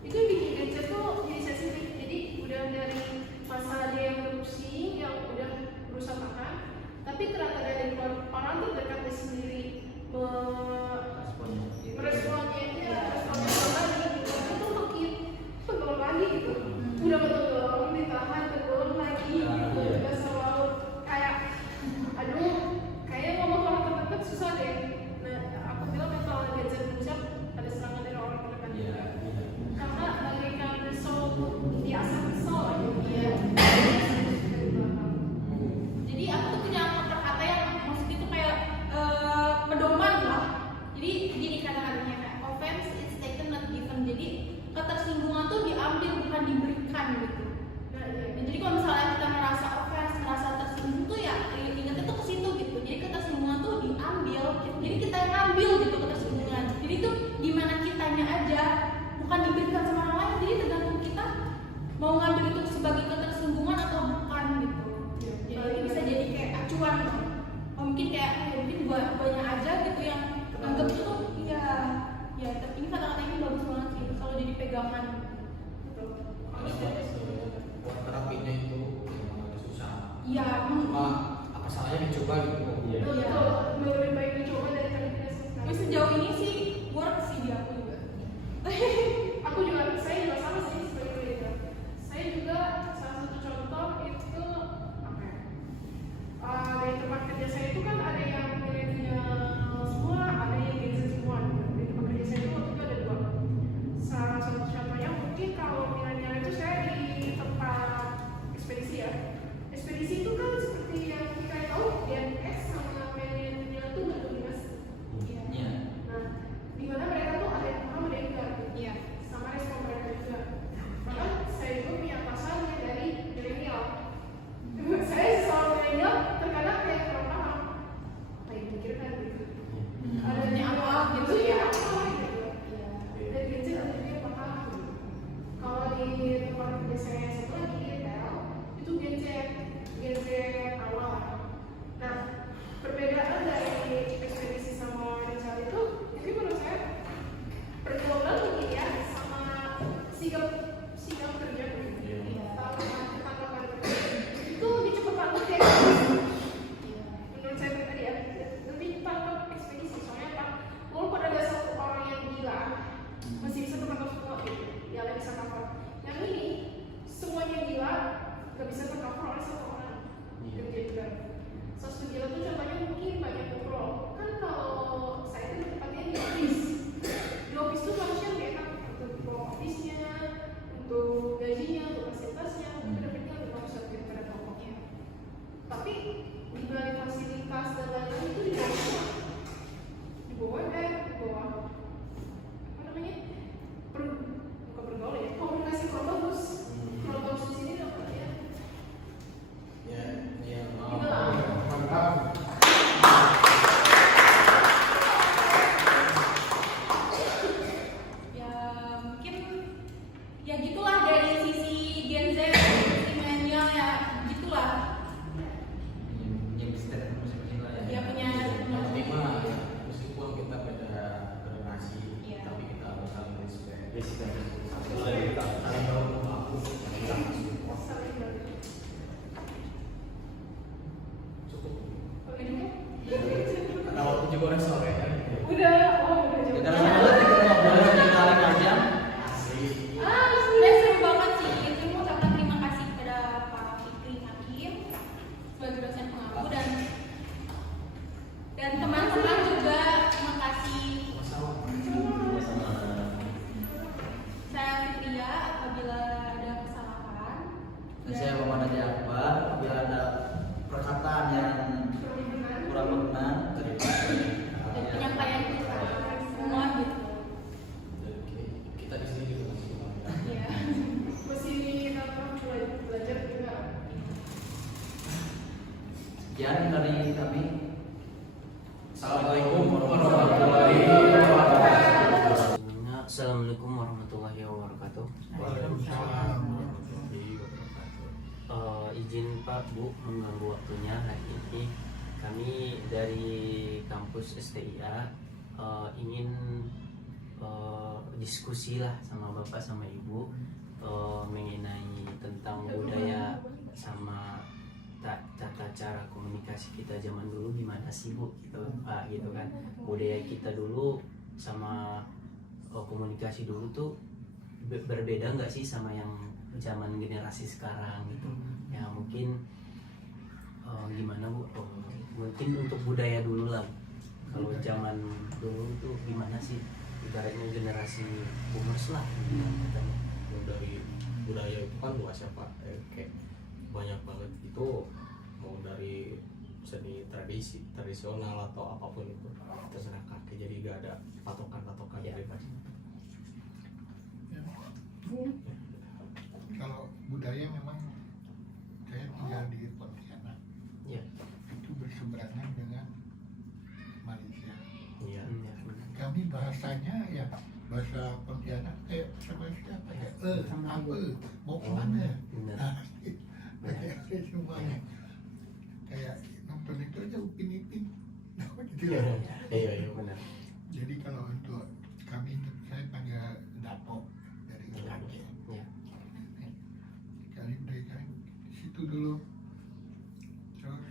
Itu yang bikin gadget tuh jadi sensitif. Jadi udah dari masa dia yang produksi, yang udah berusaha makan, tapi ternyata dari orang terdekatnya sendiri meresponnya lagi, itu tuh makin tenggelam lagi gitu. Udah tenggelam ditahan, tenggelam lagi gitu. Udah selalu kayak, aduh, kayaknya ngomong ke orang terdekat susah deh. Nah, aku bilang kalau gadget berucap ada serangan dari orang terdekat juga. Karena bagaikan pisau di asap pisau aja dia. Jadi aku tuh punya kata-kata yang maksudnya tuh kayak pedoman lah. Jadi kata-katanya kayak offense is taken not given. Jadi ketersinggungan tuh diambil bukan diberikan gitu. Nah, jadi kalau misalnya kita merasa offense, merasa tersinggung tuh ya ingatnya tuh ke situ gitu. Jadi ketersinggungan tuh diambil. Jadi kita yang ngambil gitu ketersinggungan. Jadi tuh gimana kitanya aja, bukan diberikan sama orang lain. Jadi tergantung kita mau ngambil itu sebagai ketersinggungan atau bukan gitu. Jadi bisa jadi kayak acuan. Mungkin kayak mungkin guanya aja gitu yang anggap itu tuh ya tapi ini kata-kata ini bagus banget sih kalau jadi pegangan. Buat terapinya itu agak susah. Iya. Cuma apa salahnya dicoba gitu. Iya. Lebih baik dicoba daripada tidak selesai. Tapi sejauh ini sih work sih di aku juga. Saya juga sama sih sebagai Reza. Saya juga salah satu contoh itu apa ya? Dari tempat kerja saya itu kan ada yang milenial semua, ada yang Gen Z semua. Di tempat kerja saya itu waktu itu ada dua. Salah satu contohnya mungkin kalau milenial itu saya di tempat ekspedisi ya. Ekspedisi itu kan seperti yang kita tahu DNS sama milenial itu nggak bebas. Iya. Nah, di mana mereka tuh ada yang paham ada yang enggak. Iya. Sama respon mereka juga. Bahkan saya juga punya atasan yang dari milenial. Saya soal milenial terkadang kayak kurang paham. Apa yang dipikirkan gitu. Adanya apa gitu ya? Apa gitu. Dari kecil ada yang paham. Kalau di tempat kerja saya satu lagi di retail itu Gen Z awal. Nah, perbedaan dari ekspedisi sama retail itu, jadi menurut saya pergaulan mungkin ya sama sikap kerja tanggapan kerja itu lebih cepat banget ya. Menurut saya pribadi ya lebih tangkap ekspedisi soalnya apa? Walaupun ada satu orang yang gila masih bisa tertangkap semua gitu, ya ada bisa cover. Yang ini semuanya gila gak bisa tercover oleh satu orang kerja juga. Satu gila tuh contohnya mungkin banyak ngobrol kan kalau saya itu tempatnya di office. Di office tuh manusia lebih enak untuk bawa office-nya, untuk gajinya, untuk fasilitasnya, mungkin dapetnya lebih bagus daripada pokoknya. Tapi di balik fasilitas dan lain-lain itu di bawah semua. Di bawah di bawah apa namanya? Bukan bergaul ya, komunikasi kurang bagus. Kurang bagus di sini apa ya? Ya, Mantap. Ya mungkin ya gitulah dari sisi Gen Z, sisi milenial ya gitulah. Yang statement masing-masing lah ya. Dia punya Nanti mah meskipun kita beda generasi, Iya. tapi kita harus saling respect. Respect. Saling tahu aku, kita support. Saling bantu. Cukup. Oke dulu. Karena waktu juga udah sore kan. Udah Kita jauh. lanjut kita ngobrol sekali aja. Asik. seru banget sih. Itu mau ucapkan terima kasih kepada Pak Fikri Hakim sebagai dosen pengaku dan teman-teman juga terima kasih. Sama-sama. Saya Fitria apabila ada kesalahan. Dan saya Muhammad Adi Akbar. Apabila ada perkataan yang kurang berkenan, terima kasih. Dan penyampaian kita semua gitu. Oke, kita di sini juga masih bangga. Iya. Masih belajar juga. Sekian dari kami. Assalamualaikum warahmatullahi wabarakatuh. Assalamualaikum warahmatullahi wabarakatuh. Waalaikumsalam warahmatullahi wabarakatuh. Izin Pak Bu mengganggu waktunya hari ini. Kami dari kampus STIA ingin diskusi lah sama Bapak sama Ibu mengenai tentang budaya sama tata cara komunikasi kita zaman dulu gimana sih Bu gitu Pak gitu kan. Budaya kita dulu sama komunikasi dulu tuh berbeda nggak sih sama yang zaman generasi sekarang gitu ya. Mungkin gimana Bu, mungkin untuk budaya dulu lah, kalau zaman dulu tuh gimana sih ibaratnya generasi boomers lah gitu katanya. Dari budaya itu kan luas ya Pak, kayak banyak banget itu, mau dari seni tradisional atau apapun itu terserah kakek, jadi gak ada patokan Ya. bebas. Kalau budaya memang saya tinggal di Pontianak, Ya. itu berseberangan dengan Malaysia. Iya. Kami bahasanya ya bahasa Pontianak kayak sama siapa ya? Apa? Mau kemana? Benar. Nah, pakai semuanya. Kayak nonton itu aja Upin Ipin. Nah, gitu ya. Iya Benar. Jadi kalau untuk kami, saya panggil Dapo dari kakek. Ya. Kali dari situ dulu. Terus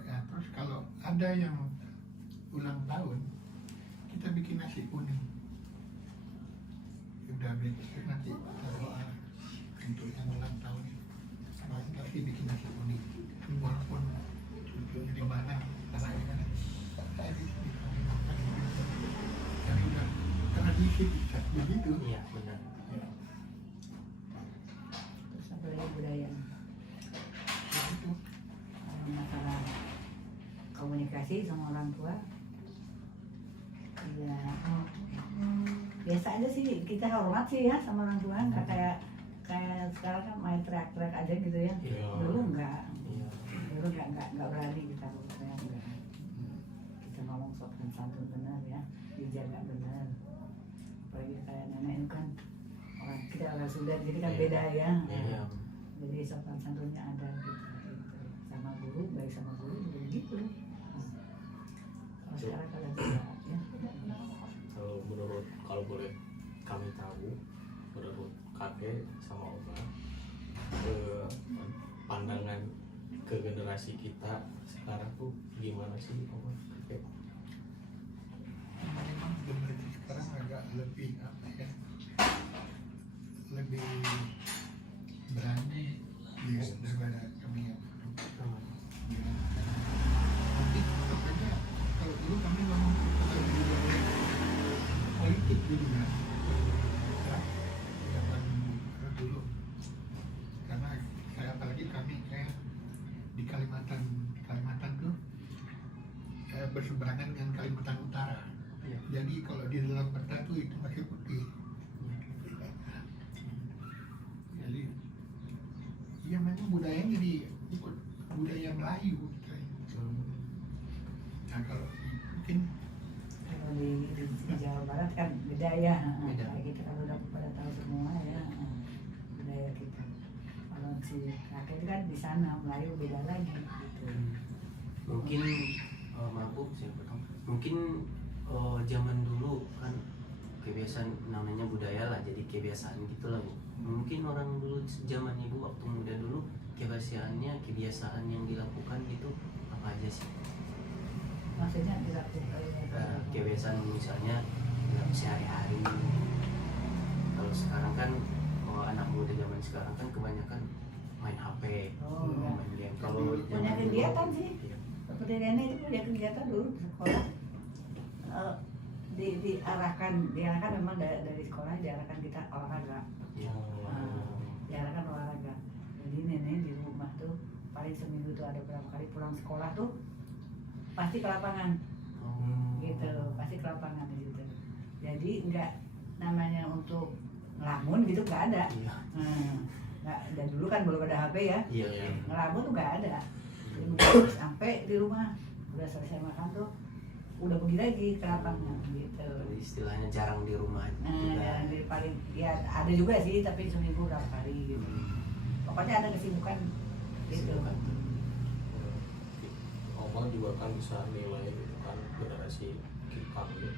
terus kalau ada yang ulang tahun, kita bikin nasi kuning. Udah bikin nanti doa untuk yang ulang tahun itu. Pasti bikin nasi kuning. Walaupun cucunya di mana, anaknya kan saya di makan. Tapi udah tradisi bisa begitu. Iya benar. Ya, Terus apa lagi budaya? begitu. Masalah komunikasi sama orang tua. Ya, biasa aja sih, kita hormat sih ya sama orang tua, nggak kayak sekarang kan main teriak-teriak aja gitu ya. Iya. Dulu enggak, Iya. dulu nggak berani kita teriak, enggak. Kita ngomong sopan santun benar ya, dijaga benar. Apalagi kayak nenek itu kan orang kita orang Sunda, jadi kan Iya. beda ya. Iya. Jadi sopan santunnya ada gitu. Sama guru, baik sama guru juga gitu. Kalau sekarang kalau tidak ya. Kalau boleh kami tahu, menurut kakek sama oma, pandangan ke generasi kita sekarang tuh gimana sih oma kakek? Memang generasi sekarang agak lebih apa ya, lebih berani ya daripada kami yang dulu. Ya. Tapi pokoknya kalau dulu kami ngomong politik dulu ya, zaman dulu, karena saya apalagi kami kayak di Kalimantan tuh berseberangan dengan Kalimantan Utara. Iya. Jadi kalau di dalam peta tuh itu masih putih. Jadi ya memang budayanya ikut budaya Melayu. Nah kalau mungkin Kalau di Jawa Barat kan beda ya. Beda. Kayak kita kan udah pada tahu semua ya budaya kita. Kalau si kakek itu kan di sana Melayu beda lagi gitu. Mungkin mabuk sih mungkin zaman dulu kan kebiasaan namanya budaya lah, jadi kebiasaan gitu lah Bu. Mungkin orang dulu zaman Ibu waktu muda dulu kebiasaan yang dilakukan gitu apa aja sih? Maksudnya dilakukan Kebiasaan misalnya dalam sehari-hari. Kalau sekarang kan anak muda zaman sekarang kan kebanyakan main HP, Oh, ya. main game. Kalau punya zaman dulu, kegiatan sih. iya. Seperti nenek itu punya kegiatan dulu di sekolah. Diarahkan memang dari sekolah diarahkan kita olahraga. Iya. Diarahkan olahraga. Jadi nenek di rumah tuh paling seminggu tuh ada berapa kali pulang sekolah tuh pasti ke lapangan gitu, pasti ke lapangan di situ. Jadi nggak namanya untuk ngelamun gitu nggak ada. Iya. Nggak, dan dulu kan belum ada HP ya, Iya, iya. ngelamun tuh nggak ada. Sampai di rumah udah selesai makan tuh udah pergi lagi ke lapangan gitu. Jadi istilahnya jarang di rumah Nah, juga. dan dari paling ya ada juga sih, tapi seminggu berapa kali gitu. pokoknya ada kesibukan gitu. Oma juga kan bisa nilai gitu kan generasi kita gitu.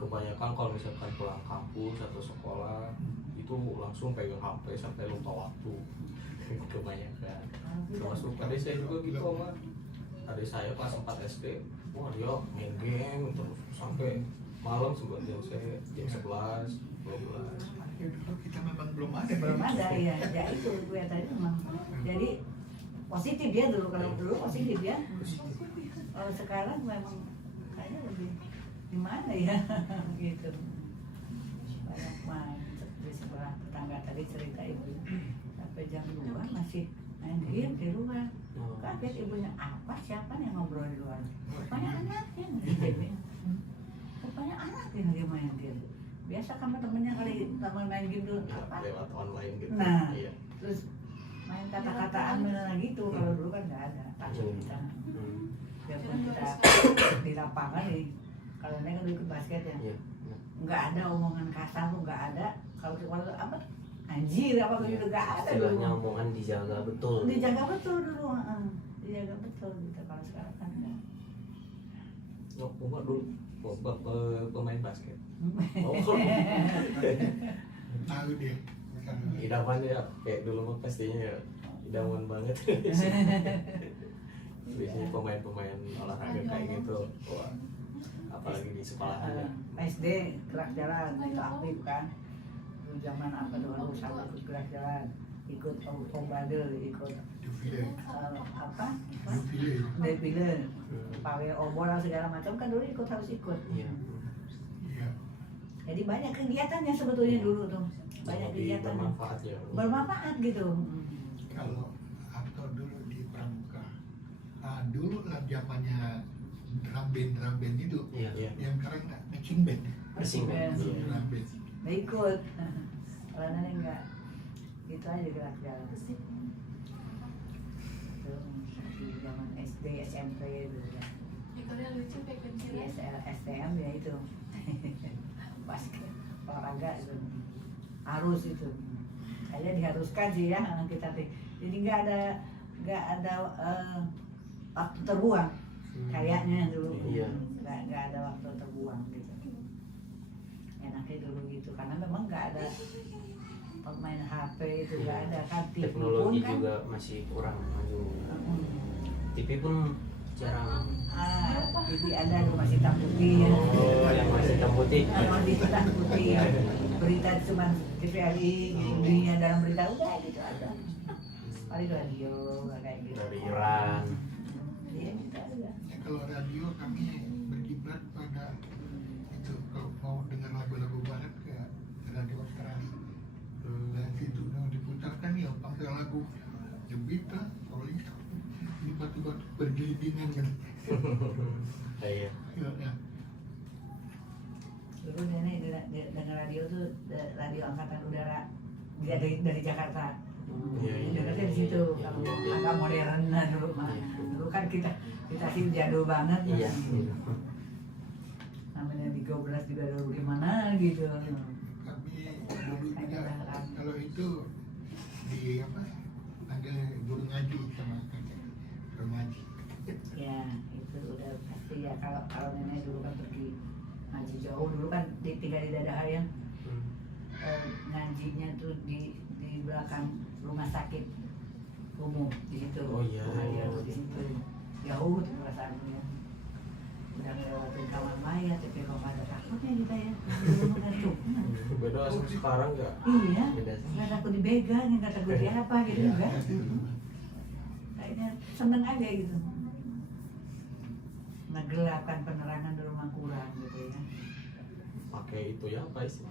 Kebanyakan kalau misalkan pulang kampus atau sekolah itu langsung pegang HP sampai lupa waktu. Kebanyakan termasuk adik saya juga gitu Oma. Adik saya pas 4 SD, wah dia main game terus sampai malam sebelum jam 11, 12. Dulu kita memang belum ada. Belum ada ya, ya itu gue tadi memang. Jadi positif ya dulu, kalau dulu positif ya. Kalau sekarang memang kayaknya lebih gimana ya gitu. Banyak main di sebelah tetangga tadi cerita ibu sampai jam 2 masih main game di luar. Kaget ibunya, apa siapa yang ngobrol di luar? Rupanya anaknya game. Rupanya anaknya yang main game. Biasa kan temennya kali teman main game dulu apa? Lewat online gitu. Nah, Iya. terus main kata-kataan beneran gitu. Kalau dulu kan nggak ada. Takut kita. Biarpun kita di lapangan nih, kalau ini kan ikut basket ya, Iya. nggak ada omongan kasar tuh nggak ada. Kalau apa anjir apa begitu nggak ada Istilahnya dulu. omongan dijaga betul. Dijaga betul dulu, dijaga betul gitu. Kalau sekarang kan enggak. Oh, Uma dulu pemain basket. Oh, Tahu dia. idaman ya kayak dulu mah pastinya ya idaman banget. Biasanya pemain-pemain olahraga kayak gitu. Wah, apalagi di sekolahan ya. SD gerak jalan itu aktif kan. Dulu zaman apa tuh harus sama ikut gerak jalan, ikut ombadel, ikut Defile. apa? Defile. Defile, pawai obor segala macam kan dulu harus ikut. Iya. Iya. Jadi banyak kegiatannya sebetulnya dulu tuh, banyak Lebih kegiatan bermanfaat ya. bermanfaat gitu. Kalau atau dulu di pramuka, dulu lah zamannya drum band itu, Iya. Iya. yang sekarang marching band. Marching band. Drum band. Nah ikut, kalau nanti enggak, itu aja gerak jalan. Itu di zaman SD, SMP dulu ya. Ikonnya lucu kayak Di kecil. STM ya itu, basket, olahraga itu harus itu. Kayaknya diharuskan sih ya kita tuh. Jadi nggak ada waktu terbuang kayaknya dulu. Iya. Nggak ada waktu terbuang gitu. Enaknya dulu gitu karena memang nggak ada pemain HP itu nggak ada kan TV pun Teknologi kan. juga masih kurang maju. Hmm. TV pun jarang. TV ada rumah hitam putih ya. Oh, yang masih hitam putih. Masih hitam putih. Berita cuma TVRI, dunia dalam berita udah gitu aja. Paling radio kayak gitu. Dari Iran. Iya gitu aja. Ya, kalau radio kami berkiblat pada itu, kalau mau dengar lagu-lagu barat ke radio Australia. Dan situ yang diputarkan ya pakai lagu The Beatles, Rolling Stones. Ini batu-batu bergelindingan kan. Iya. Ya. Dulu nenek dengar radio tuh radio angkatan udara dia dari Jakarta. Iya, iya. Dengarnya di situ. Kalau agak modern nah dulu mah. Dulu kan kita sih jadul banget. Iya. Namanya digobras juga dulu gimana gitu. Kami dulu juga kalau itu di apa ada guru ngaji sama kakek guru ngaji. Ya itu udah pasti ya kalau nenek dulu kan pergi ngaji jauh dulu kan tinggal di Dadahar ya. Ngajinya tuh di belakang rumah sakit umum di situ. Oh, iya. Rumah di situ jauh tuh perasaannya. Udah ngelewatin kamar mayat tapi kok ada takutnya kita ya. Dulu kan tuh. Beda sama sekarang nggak? Iya. Beda. Nggak takut dibegal, nggak takut di apa gitu enggak. Kayaknya seneng aja gitu. Ngegelapkan penerangan di rumah kurang gitu ya. Pakai itu ya apa sih?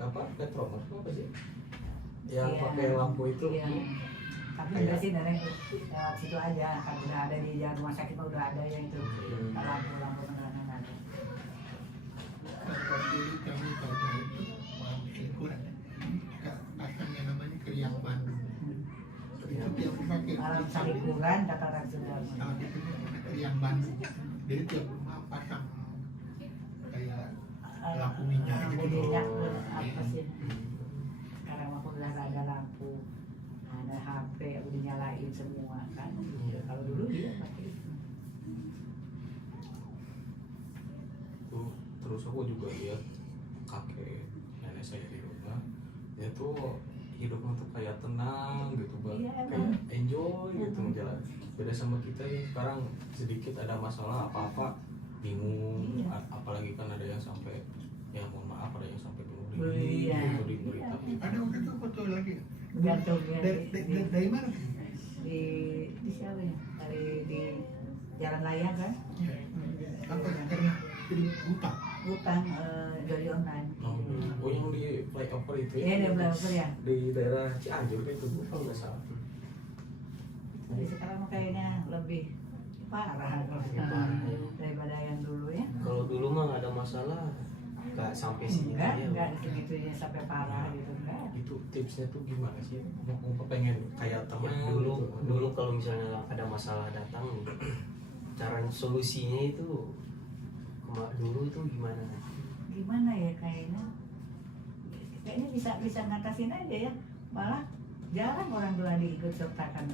Apa petromer apa sih? Yang Iya. pakai lampu itu. Iya. Tapi udah sih dari lewat situ aja kan udah ada di jalan rumah sakit mah udah ada ya itu lampu penerangan ada. Kalau dulu kami pada itu mau syukuran pasang yang namanya Kriang Bandung. Itu tiap rumah Malam salikuran kata orang Sunda. kalau itu Kriang Bandung. Jadi tiap rumah pasang kayak lampu minyak Lampu gitu. minyak apa sih? Sekarang mah udah ada lampu ada HP udah nyalain semua kan. Kalau dulu dia pakai itu. Terus aku juga lihat kakek nenek saya di rumah, dia tuh hidupnya tuh kayak tenang gitu, Iya, kayak enjoy gitu jalan. Beda sama kita yang sekarang sedikit ada masalah apa-apa bingung, Iya. apalagi kan ada yang sampai ya mohon maaf ada yang sampai bunuh diri Iya. gitu di berita. Ada waktu itu foto lagi. Gantung ya Dari mana? di siapa ya? Di Jalan Layang kan? Apa karena jadi utang? Utang dari online. Oh yang di flyover itu Iya, dia berapa ya? di daerah Cianjur itu kalau nggak salah. Jadi sekarang mah kayaknya lebih parah kalau sekarang daripada yang dulu ya. Kalau dulu mah nggak ada masalah, nggak sampai segitu ya. Enggak segitunya sampai parah gitu enggak. Itu tipsnya tuh gimana sih? Mau pengen kayak teman Dulu kalau misalnya ada masalah datang nih, cara solusinya itu dulu tuh gimana? Gimana ya kayaknya bisa ngatasin aja ya, malah jarang orang tua diikut sertakan,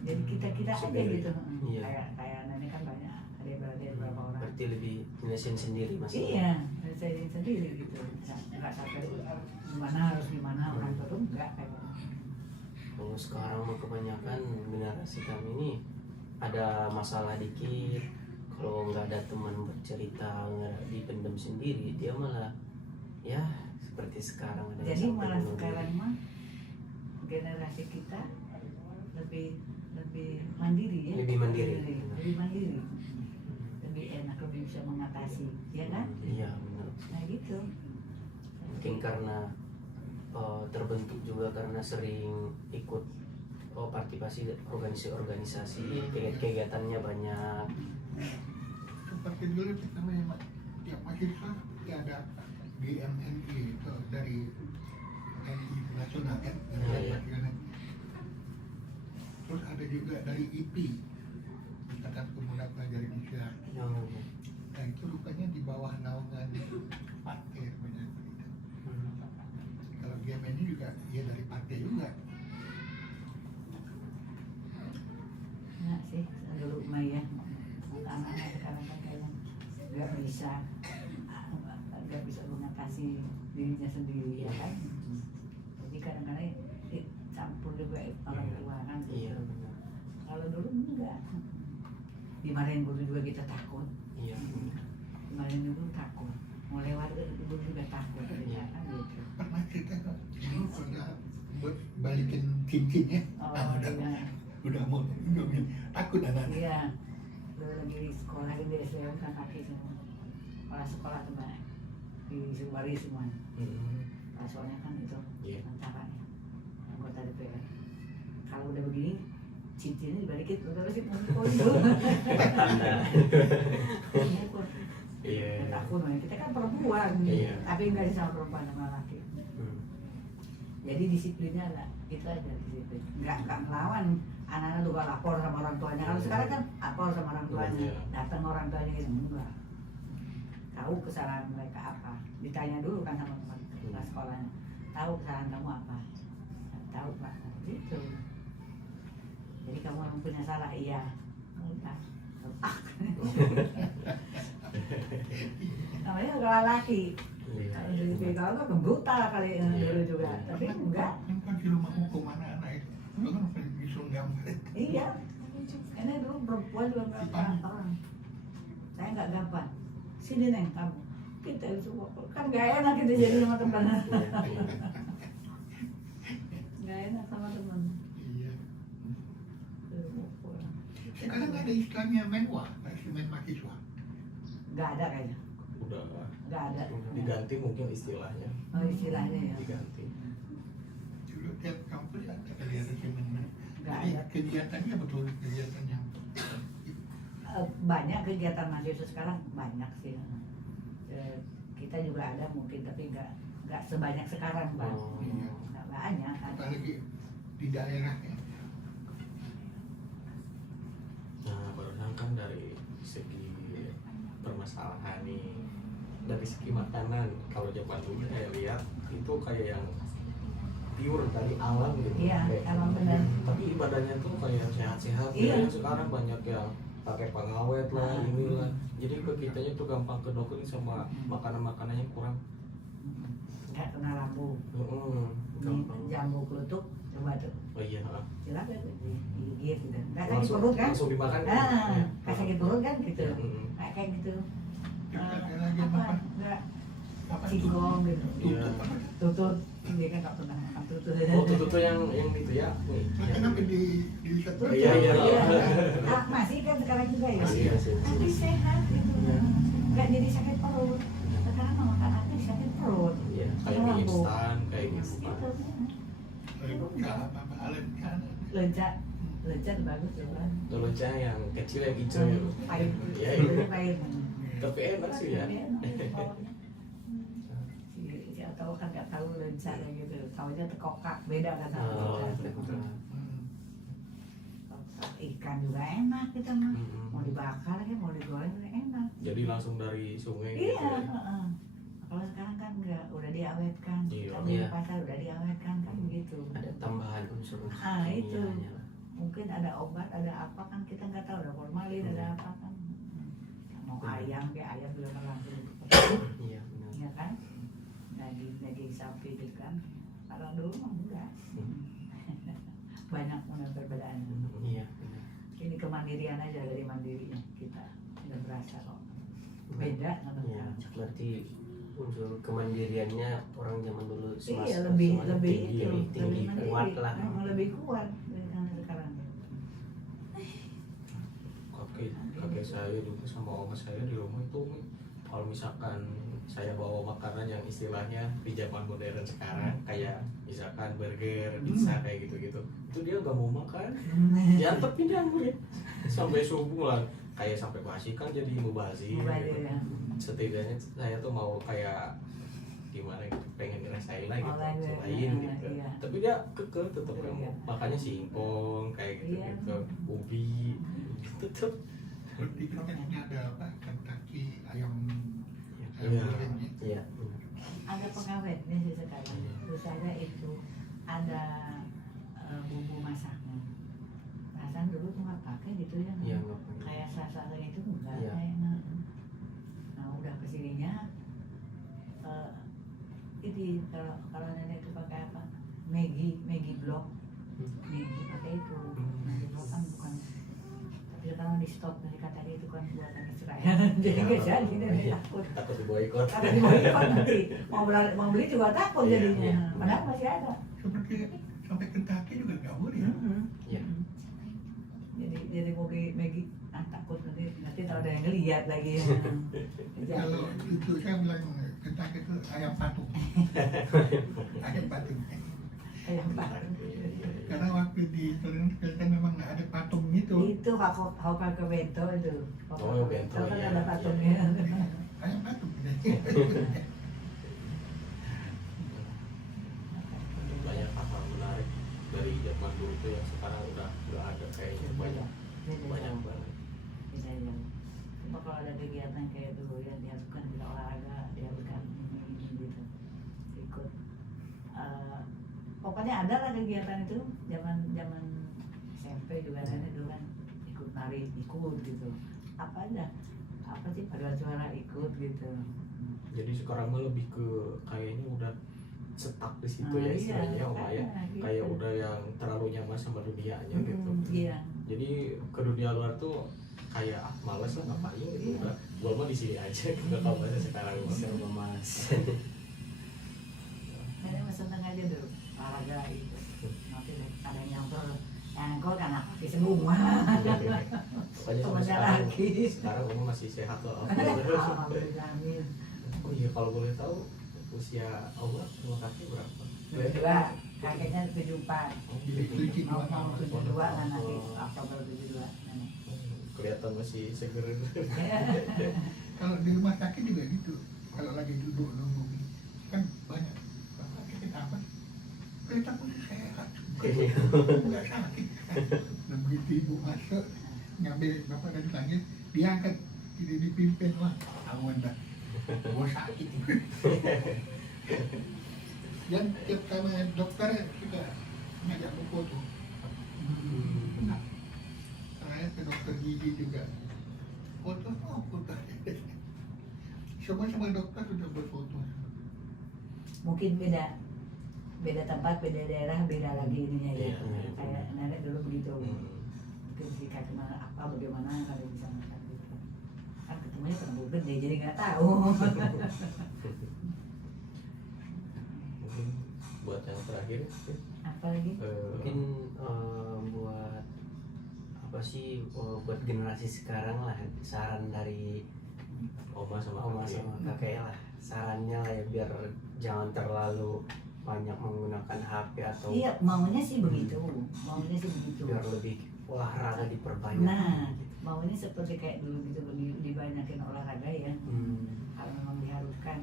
jadi kita aja Sendiri. gitu. Iya. Kayak nenek kan banyak ada berapa orang. Berarti lebih nyelesain sendiri masalah. Iya, saya sendiri gitu, nggak sampai gimana orang tua tuh enggak kayaknya. Kalau sekarang mah kebanyakan generasi kami ini ada masalah dikit, kalau nggak ada teman bercerita, nggak dipendam sendiri, dia malah ya seperti sekarang ada yang Jadi sampai malah bunuh sekarang diri. mah generasi kita lebih mandiri ya. Lebih mandiri. Lebih mandiri. Lebih enak, lebih bisa mengatasi, ya kan? Iya benar. Nah gitu. Mungkin karena terbentuk juga karena sering ikut partisipasi organisasi, kegiatannya banyak. Seperti dulu kita memang tiap mahasiswa pasti ada GMNI itu dari nasional kan, Iya. Terus ada juga dari IP, Ikatan Pemuda Pelajar Indonesia. Nah itu rupanya di bawah naungan partai banyak gitu. Kalau GMNI juga ya dari partai juga. Nah sih, dulu mah ya, anak-anak sekarang kan kayaknya nggak bisa mengatasi dirinya sendiri ya kan. Jadi kadang-kadang campur juga orang tua kan. Iya benar. Kalau dulu enggak. Dimarahin guru juga kita takut. Iya. Dimarahin guru takut. Mau lewat guru juga takut. Iya. Kan gitu. Pernah cerita kok, dulu pernah buat balikin cincinnya, Oh iya. udah mau takut anak. Iya. Dulu lagi di sekolah di SDM kan kaki semua. Sekolah teman di Subari semua. Soalnya kan itu Iya. antaranya anggota DPR. Kalau udah begini cincinnya dibalikin udah sih mukul dulu. Mukul. Iya. Takut kita kan perempuan, Iya. tapi enggak sama perempuan sama laki. Jadi disiplinnya lah, itu aja disiplin. Enggak melawan, anak-anak juga lapor sama orang tuanya. Kalau sekarang kan lapor sama orang tuanya, Iya. datang orang tuanya gitu enggak. Tahu kesalahan mereka apa? Ditanya dulu kan sama teman sekolahnya. Tahu kesalahan kamu apa? Tahu Pak, gitu. Jadi kamu memang punya salah, iya. Udah. Namanya kalau laki. Kalau dari kalau kan brutal kali dulu juga, tapi enggak. Yang kan di rumah hukum anak-anak itu, itu kan paling bisa gambar. Iya. Ini dulu perempuan juga nggak gampang. Saya nggak gampang. Sini neng kamu. Kita itu kan nggak enak kita jadi sama teman. Nggak enak sama teman. Iya. Sekarang ada istilahnya menwa, main mahasiswa. Nggak ada kayaknya. Udah Nggak ada. diganti mungkin istilahnya. Oh istilahnya ya. Diganti. Dulu tiap kampus ada kegiatan semen. Nggak Jadi ada. kegiatannya betul kegiatan yang Banyak kegiatan mahasiswa sekarang banyak sih. Kita juga ada mungkin tapi nggak sebanyak sekarang bang. Oh, iya. Nggak banyak kan. apalagi di daerahnya. Nah, barusan kan dari segi permasalahan nih, dari segi makanan, kalau zaman dulu saya lihat itu kayak yang pure dari alam gitu. Iya, Kayak emang gitu. benar. Tapi ibadahnya tuh kayak sehat-sehat. Iya. Yang sekarang banyak yang pakai pengawet lah, inilah. Jadi ke kitanya tuh gampang kedoktrin sama makanan-makanannya kurang. Nggak kena lampu. Gampang. Jambu kelutuk coba tuh. Oh iya. Silakan tuh digigit gitu. Nggak sakit Langsung, perut kan? langsung dimakan. Nggak sakit perut kan gitu. Mm-mm. Kayak gitu. Ada lagi Apa? apa? Nggak Apa itu? singkong gitu. Iya. Tutut. Dia kan nggak pernah makan tutut. Oh tuh yang itu ya. Kenapa di Terus Iya, iya. masih kan sekarang juga ya. Masih, masih. Tapi sehat gitu. Iya. Nggak jadi sakit perut. Sekarang mau makan apa sakit perut. Iya, kayak mie instan kayak gitu. Gitu. apa alen kan? Lenca bagus ya kan. Telurnya yang kecil yang hijau ya. Pahit. Iya, iya. Pahit. Tapi enak sih ya. Si tahu kan nggak tahu lenca kayak gitu. Tahunya tekokak beda kan sama Oh, kita. Ikan juga enak kita mah. Mm-mm. Mau dibakar ya mau digoreng juga enak. Jadi langsung dari sungai Iya. gitu ya. heeh. Kalau sekarang kan enggak, udah diawetkan. Iya. Kan di Iya. pasar udah diawetkan kan begitu. Ada tambahan unsur-unsur Ah, itu. kimianya lah. Mungkin ada obat, ada apa kan kita nggak tahu. Ada formalin, ada apa kan. Mau ayam kayak ayam juga kan langsung. Iya benar. Iya kan? Daging sapi itu kan. Kalau dulu mah enggak. Banyak mana perbedaan. Iya benar. Ini kemandirian aja dari mandirinya kita udah berasa kok. Beda kan? Iya, berarti unsur kemandiriannya orang zaman dulu Iya lebih tinggi, itu tinggi lebih kuat mandiri. lah. Memang lebih kuat dari yang sekarang. Kakek saya dulu sama oma saya di rumah itu kalau misalkan saya bawa makanan yang istilahnya di zaman modern sekarang kayak misalkan burger, pizza kayak gitu-gitu, itu dia nggak mau makan, diantepin dia sampai subuh lah, kayak sampai basi kan jadi mubazir. Mubazir, ya. Setidaknya saya tuh mau kayak gimana gitu, pengen ngerasain lah gitu, Olahraga, selain gitu. iya. Tapi dia kekeh tetap Iya. yang makannya singkong kayak gitu Iya. gitu, ubi, tetep. Seperti kan ada apa? Kentucky ayam Iya. gorengnya. Iya. Ada pengawetnya sih sekarang. Terus ada itu ada bumbu masaknya. Perasaan dulu tuh nggak pakai gitu ya. Iya nggak pakai. Kayak sasa itu enggak Iya. enak. Nah udah kesininya ini kalau nenek itu pakai apa? Maggi block. Maggi pakai itu. Maggi block kan bukan. Tapi sekarang di stop dari kata dia itu kan buatan Israel. Jadi nggak jadi nenek takut. Takut diboikot. Karena di boykot nanti mau beli juga takut Iya, jadinya. iya. Padahal masih ada. Seperti sampai Kentucky juga nggak boleh. Iya. Jadi mau beli Maggi takut nanti tahu ada yang ngeliat lagi. Kalau itu saya bilang Kentucky itu ayam patung. Ayam patung. Ayam pak. Karena waktu di Thailand memang nggak ada patung itu. Itu Hoka ke bento itu. Oh, bento, Kan iya. ada patungnya. Ayam patung. Banyak hal menarik dari zaman dulu itu yang sekarang udah ada kayaknya banyak banget. Beda. Cuma kalau ada kegiatan kayak dulu yang diharuskan kita olahraga, diharuskan ini gitu. Ikut. Pokoknya ada lah kegiatan itu zaman SMP juga ada dulu kan ikut nari ikut gitu. Apa aja? Apa sih paduan suara ikut gitu. Jadi sekarang mah lebih ke kayaknya udah stuck di situ ya Iya, istilahnya Om ya. gitu. Kayak udah yang terlalu nyaman sama dunianya gitu. Iya. Jadi ke dunia luar tuh kayak males lah ngapain gitu. Udah gua mah di sini aja nggak tahu bahasa sekarang mah. Serba mas. Saya mah seneng aja dulu olahraga itu. Nanti ada yang nyangkol kan apa sih semua. Pokoknya sampai sekarang Om masih sehat loh. Alhamdulillah. Oh iya kalau boleh tahu usia Allah sama kakek berapa? Kedua, kakeknya 74. Mau 72 kan nanti Oh. Oktober 72 nenek. Kelihatan masih seger. Kalau di rumah sakit juga gitu. Kalau lagi duduk nunggu kan banyak. Bapak sakit apa? Kita pun sehat. Nggak sakit. Dan begitu ibu masuk ngambil bapak dari langit, diangkat tidak dipimpin wah awan dah. Gua sakit. Dan tiap kali dokter juga ngajak berfoto. Benar. Saya ke dokter gigi juga. Foto, foto. Semua dokter sudah berfoto. Mungkin beda tempat, beda daerah, beda lagi ininya ya. Iya, iya. Kayak nenek dulu begitu. Mungkin jika kemana apa bagaimana kalau bisa makan gitu. Kan ketemunya kan gede jadi nggak tahu. Mungkin buat yang terakhir Apa lagi? Mungkin buat apa sih buat generasi sekarang lah, saran dari oma sama kakek lah, sarannya lah ya biar jangan terlalu banyak menggunakan HP atau Iya, maunya sih begitu. Maunya sih begitu. biar lebih olahraga diperbanyak. Nah, maunya seperti kayak dulu gitu dibanyakin olahraga ya. Kalau memang diharuskan.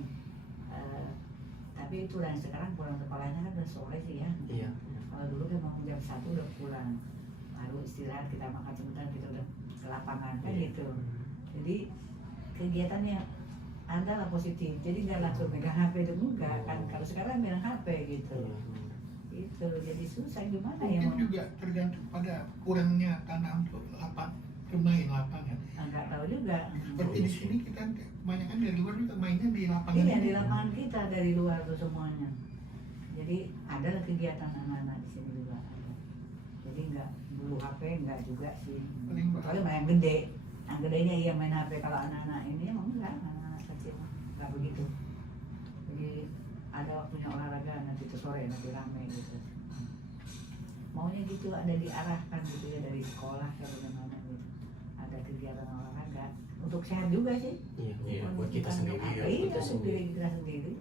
Tapi itu yang sekarang pulang sekolahnya kan udah sore sih ya. Iya. Kalau dulu kan mau jam 1 udah pulang, baru istirahat, kita makan sebentar, kita udah ke lapangan kan gitu. Jadi kegiatannya ada lah positif, jadi nggak langsung megang HP itu enggak kan. Kalau sekarang megang HP gitu, itu jadi susah gimana ya. Mungkin juga tergantung pada kurangnya tanah untuk bermain lapangan. Nggak tahu juga. Seperti di sini kita kebanyakan dari luar juga mainnya di lapangan. Iya, di lapangan kita dari luar tuh semuanya. Jadi ada kegiatan anak-anak di sini juga. Jadi nggak dulu HP nggak juga sih. Paling Kecuali main gede. Yang gedenya iya main HP. Kalau anak-anak ini emang enggak, anak-anak kecil nggak begitu. Jadi ada waktunya olahraga, nanti itu sore nanti rame gitu. Maunya gitu ada diarahkan gitu ya dari sekolah ke bagaimana gitu. Ada kegiatan olahraga untuk sehat juga sih. Iya, buat kita sendiri ya. Iya, kita untuk sendiri. diri kita sendiri.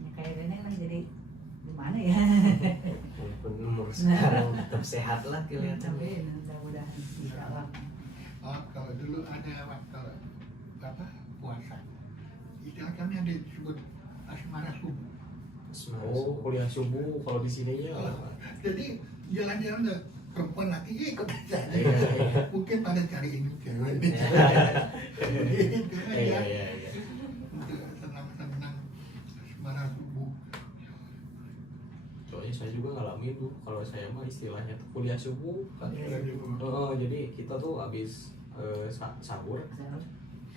Ya, kayak nenek lah jadi gimana ya? Walaupun umur sekarang tetap sehat lah kelihatan. Tapi mudah-mudahan insya Allah. Oh, kalau dulu ada waktu apa puasa, istilah kami ada disebut asmara subuh. Oh, kuliah subuh kalau di sini ya. Jadi jalan-jalan ada perempuan laki ikut aja. Iya, iya. Mungkin pada cari ini cewek. Gitu Iya, aja. iya, iya. Untuk senang-senang asmara subuh. Soalnya saya juga ngalamin tuh, kalau saya mah istilahnya tuh kuliah subuh kan. Kuliah subuh. Jadi kita tuh habis sahur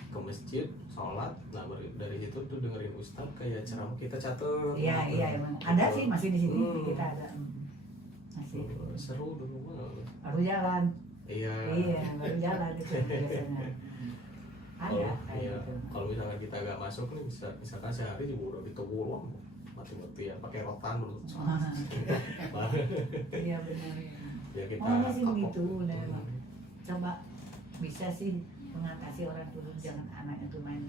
ke masjid, sholat, nah dari situ tuh dengerin ustadz kayak ceramah, kita catet. Iya iya emang ada sih masih di sini kita ada masih Seru dulu mah. baru jalan. Iya. Iya baru jalan itu biasanya. Ada kayak Iya. gitu. Kalau misalkan kita nggak masuk nih, misalkan sehari juga udah ditunggu mati-mati ya pakai rotan dulu. Iya benar. Ya kita Maunya sih kapok. begitu, dan emang coba bisa sih mengatasi orang tua jangan anaknya tuh main.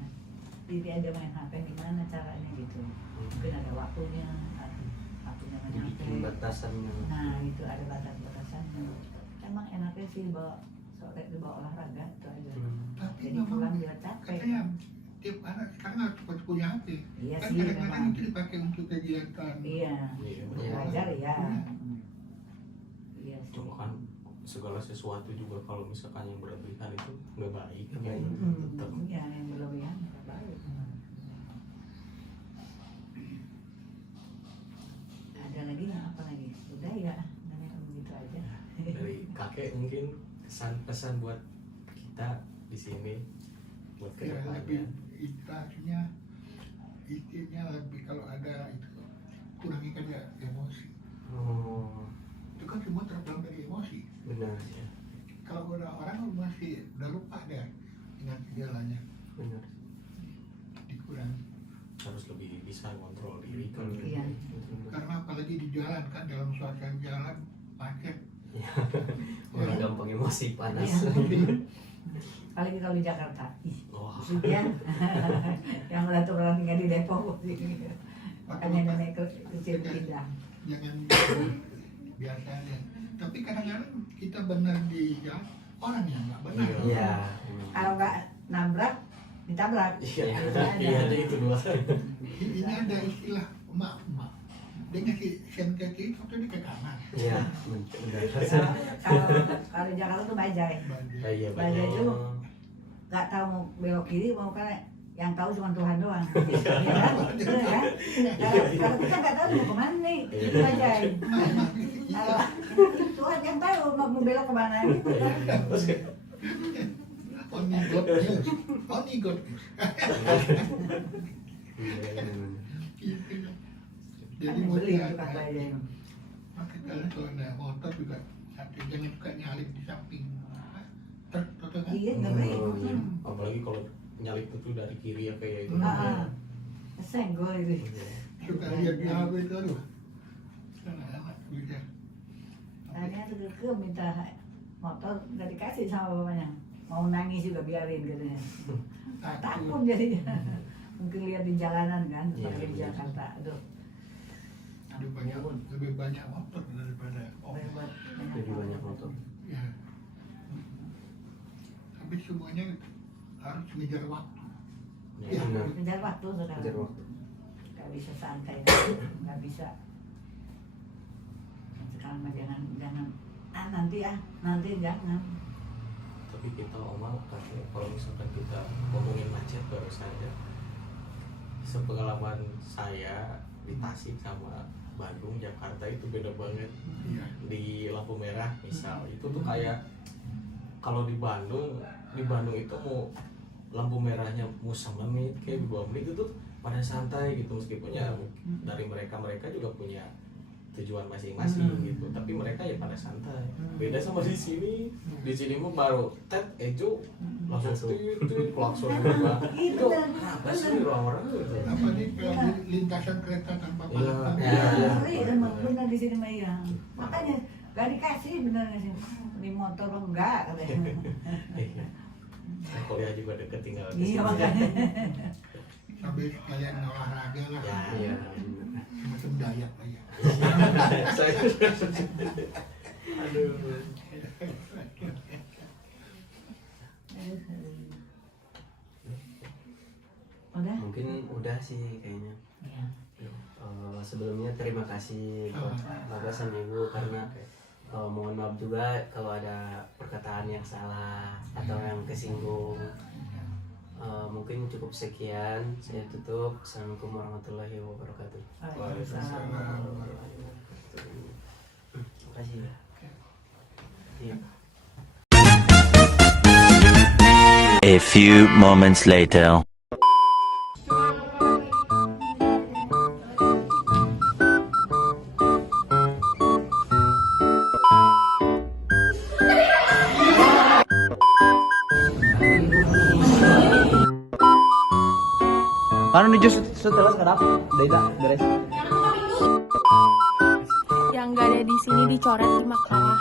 Jadi ada main HP gimana caranya gitu. Mungkin ada waktunya main Dibikin HP. batasannya. Nah itu ada batas-batasannya. Emang enaknya sih bawa sore dibawa olahraga itu aja. Tapi Jadi memang pulang dia capek. katanya tiap anak sekarang harus punya HP. Iya Kan sih kadang-kadang memang. itu dipakai untuk kegiatan. Iya. Iya, Untuk iya. belajar ya. Iya. Iya sih. Cuma kan segala sesuatu juga kalau misalkan yang berlebihan itu nggak baik kan. Tetap. Iya yang berlebihan nggak baik. Ada lagi nggak apa lagi? Udah ya, namanya begitu aja. Dari kakek mungkin kesan-pesan buat kita di sini buat Ya, lebih kedepannya. istilahnya lebih kalau ada itu kurangi saja emosi. Oh, Itu kan semua terpulang dari emosi. benar ya. Kalau udah orang masih udah lupa deh dengan gejalanya, Benar. dikurangi. Harus lebih bisa kontrol diri kan. Iya. Karena apalagi di jalan kan, dalam suasana jalan macet. Orang gampang emosi panas. Iya. Apalagi kalau di Jakarta, ih, Wah. busuk ya. Yang udah tuh orang tinggal di Depok, makanya nenek kecil pindah. Jangan gitu biasanya. Tapi kadang-kadang kita benar di jalan, orang yang nggak benar. Iya. Kalau nggak nabrak, ditabrak. Iya, Gitu aja. iya ada itu dua. Ini ada istilah emak-emak. Dia ngasih sen ke kiri, atau dia ke kanan. Iya, benar. Kalau di Jakarta tuh bajai. Bajai. Iya Bajai banyak. itu nggak tahu mau belok kiri mau kanan, yang tahu cuma Tuhan doang. Ya kan? Bener kan? Kalau kita nggak tahu mau kemana nih, itu aja. Kalau Tuhan yang tahu mau belok kemana gitu kan. Only God knows. Only God knows. Jadi mau Beli lihat, tukang bajai. makanya kalau naik motor juga jangan suka nyalip di samping. Betul kan? Iya, nggak boleh. Oh, iya. Apalagi kalau nyalip itu dari kiri ya kayak itu. Senggol itu. Suka lihat di HP itu aduh. Anak-anak bisa. Akhirnya tuh ke minta motor nggak dikasih sama bapaknya. Mau nangis juga biarin katanya. Takut jadinya. Mungkin lihat di jalanan kan, seperti di Jakarta. Aduh. Lebih banyak motor daripada Buat Lebih banyak motor. Ya. Tapi semuanya harus ngejar waktu. Ya, benar. Kejar waktu sekarang. Kejar waktu. Nggak bisa santai, nggak bisa. Sekarang mah jangan nanti jangan. Tapi kita Oma kalau misalkan kita ngomongin macet baru saja sepengalaman saya di Tasik sama Bandung, Jakarta itu beda banget. Iya. Di lampu merah misal itu tuh kayak kalau di Bandung itu mau lampu merahnya mau 1 menit kayak 2 menit itu pada santai gitu, meskipun ya dari mereka juga punya tujuan masing-masing gitu, tapi mereka ya pada santai. Beda sama di sini mah baru ejo langsung klakson juga. Itu apa sih orang-orang gitu? Apa nih kalau di lintasan kereta tanpa Iya. palang? Iya, benar di sini mah iya. Makanya gak dikasih bener sih. Di motor lo enggak katanya. Kuliah juga deket tinggal di Iya sini. makanya. Sampai sekalian olahraga lah. Ya, iya. Macam Dayak lah ya. Aduh. Udah? Mungkin udah sih kayaknya. Iya. Sebelumnya terima kasih buat Bapak sama Ibu karena mohon maaf juga kalau ada perkataan yang salah atau yang kesinggung. Mungkin cukup sekian, saya tutup. Assalamualaikum warahmatullahi wabarakatuh. Waalaikumsalam. Terima kasih ya. Iya. A few moments later. Karena nih setelah sekarang, Daida beres. Yang gak ada di sini dicoret di makalah.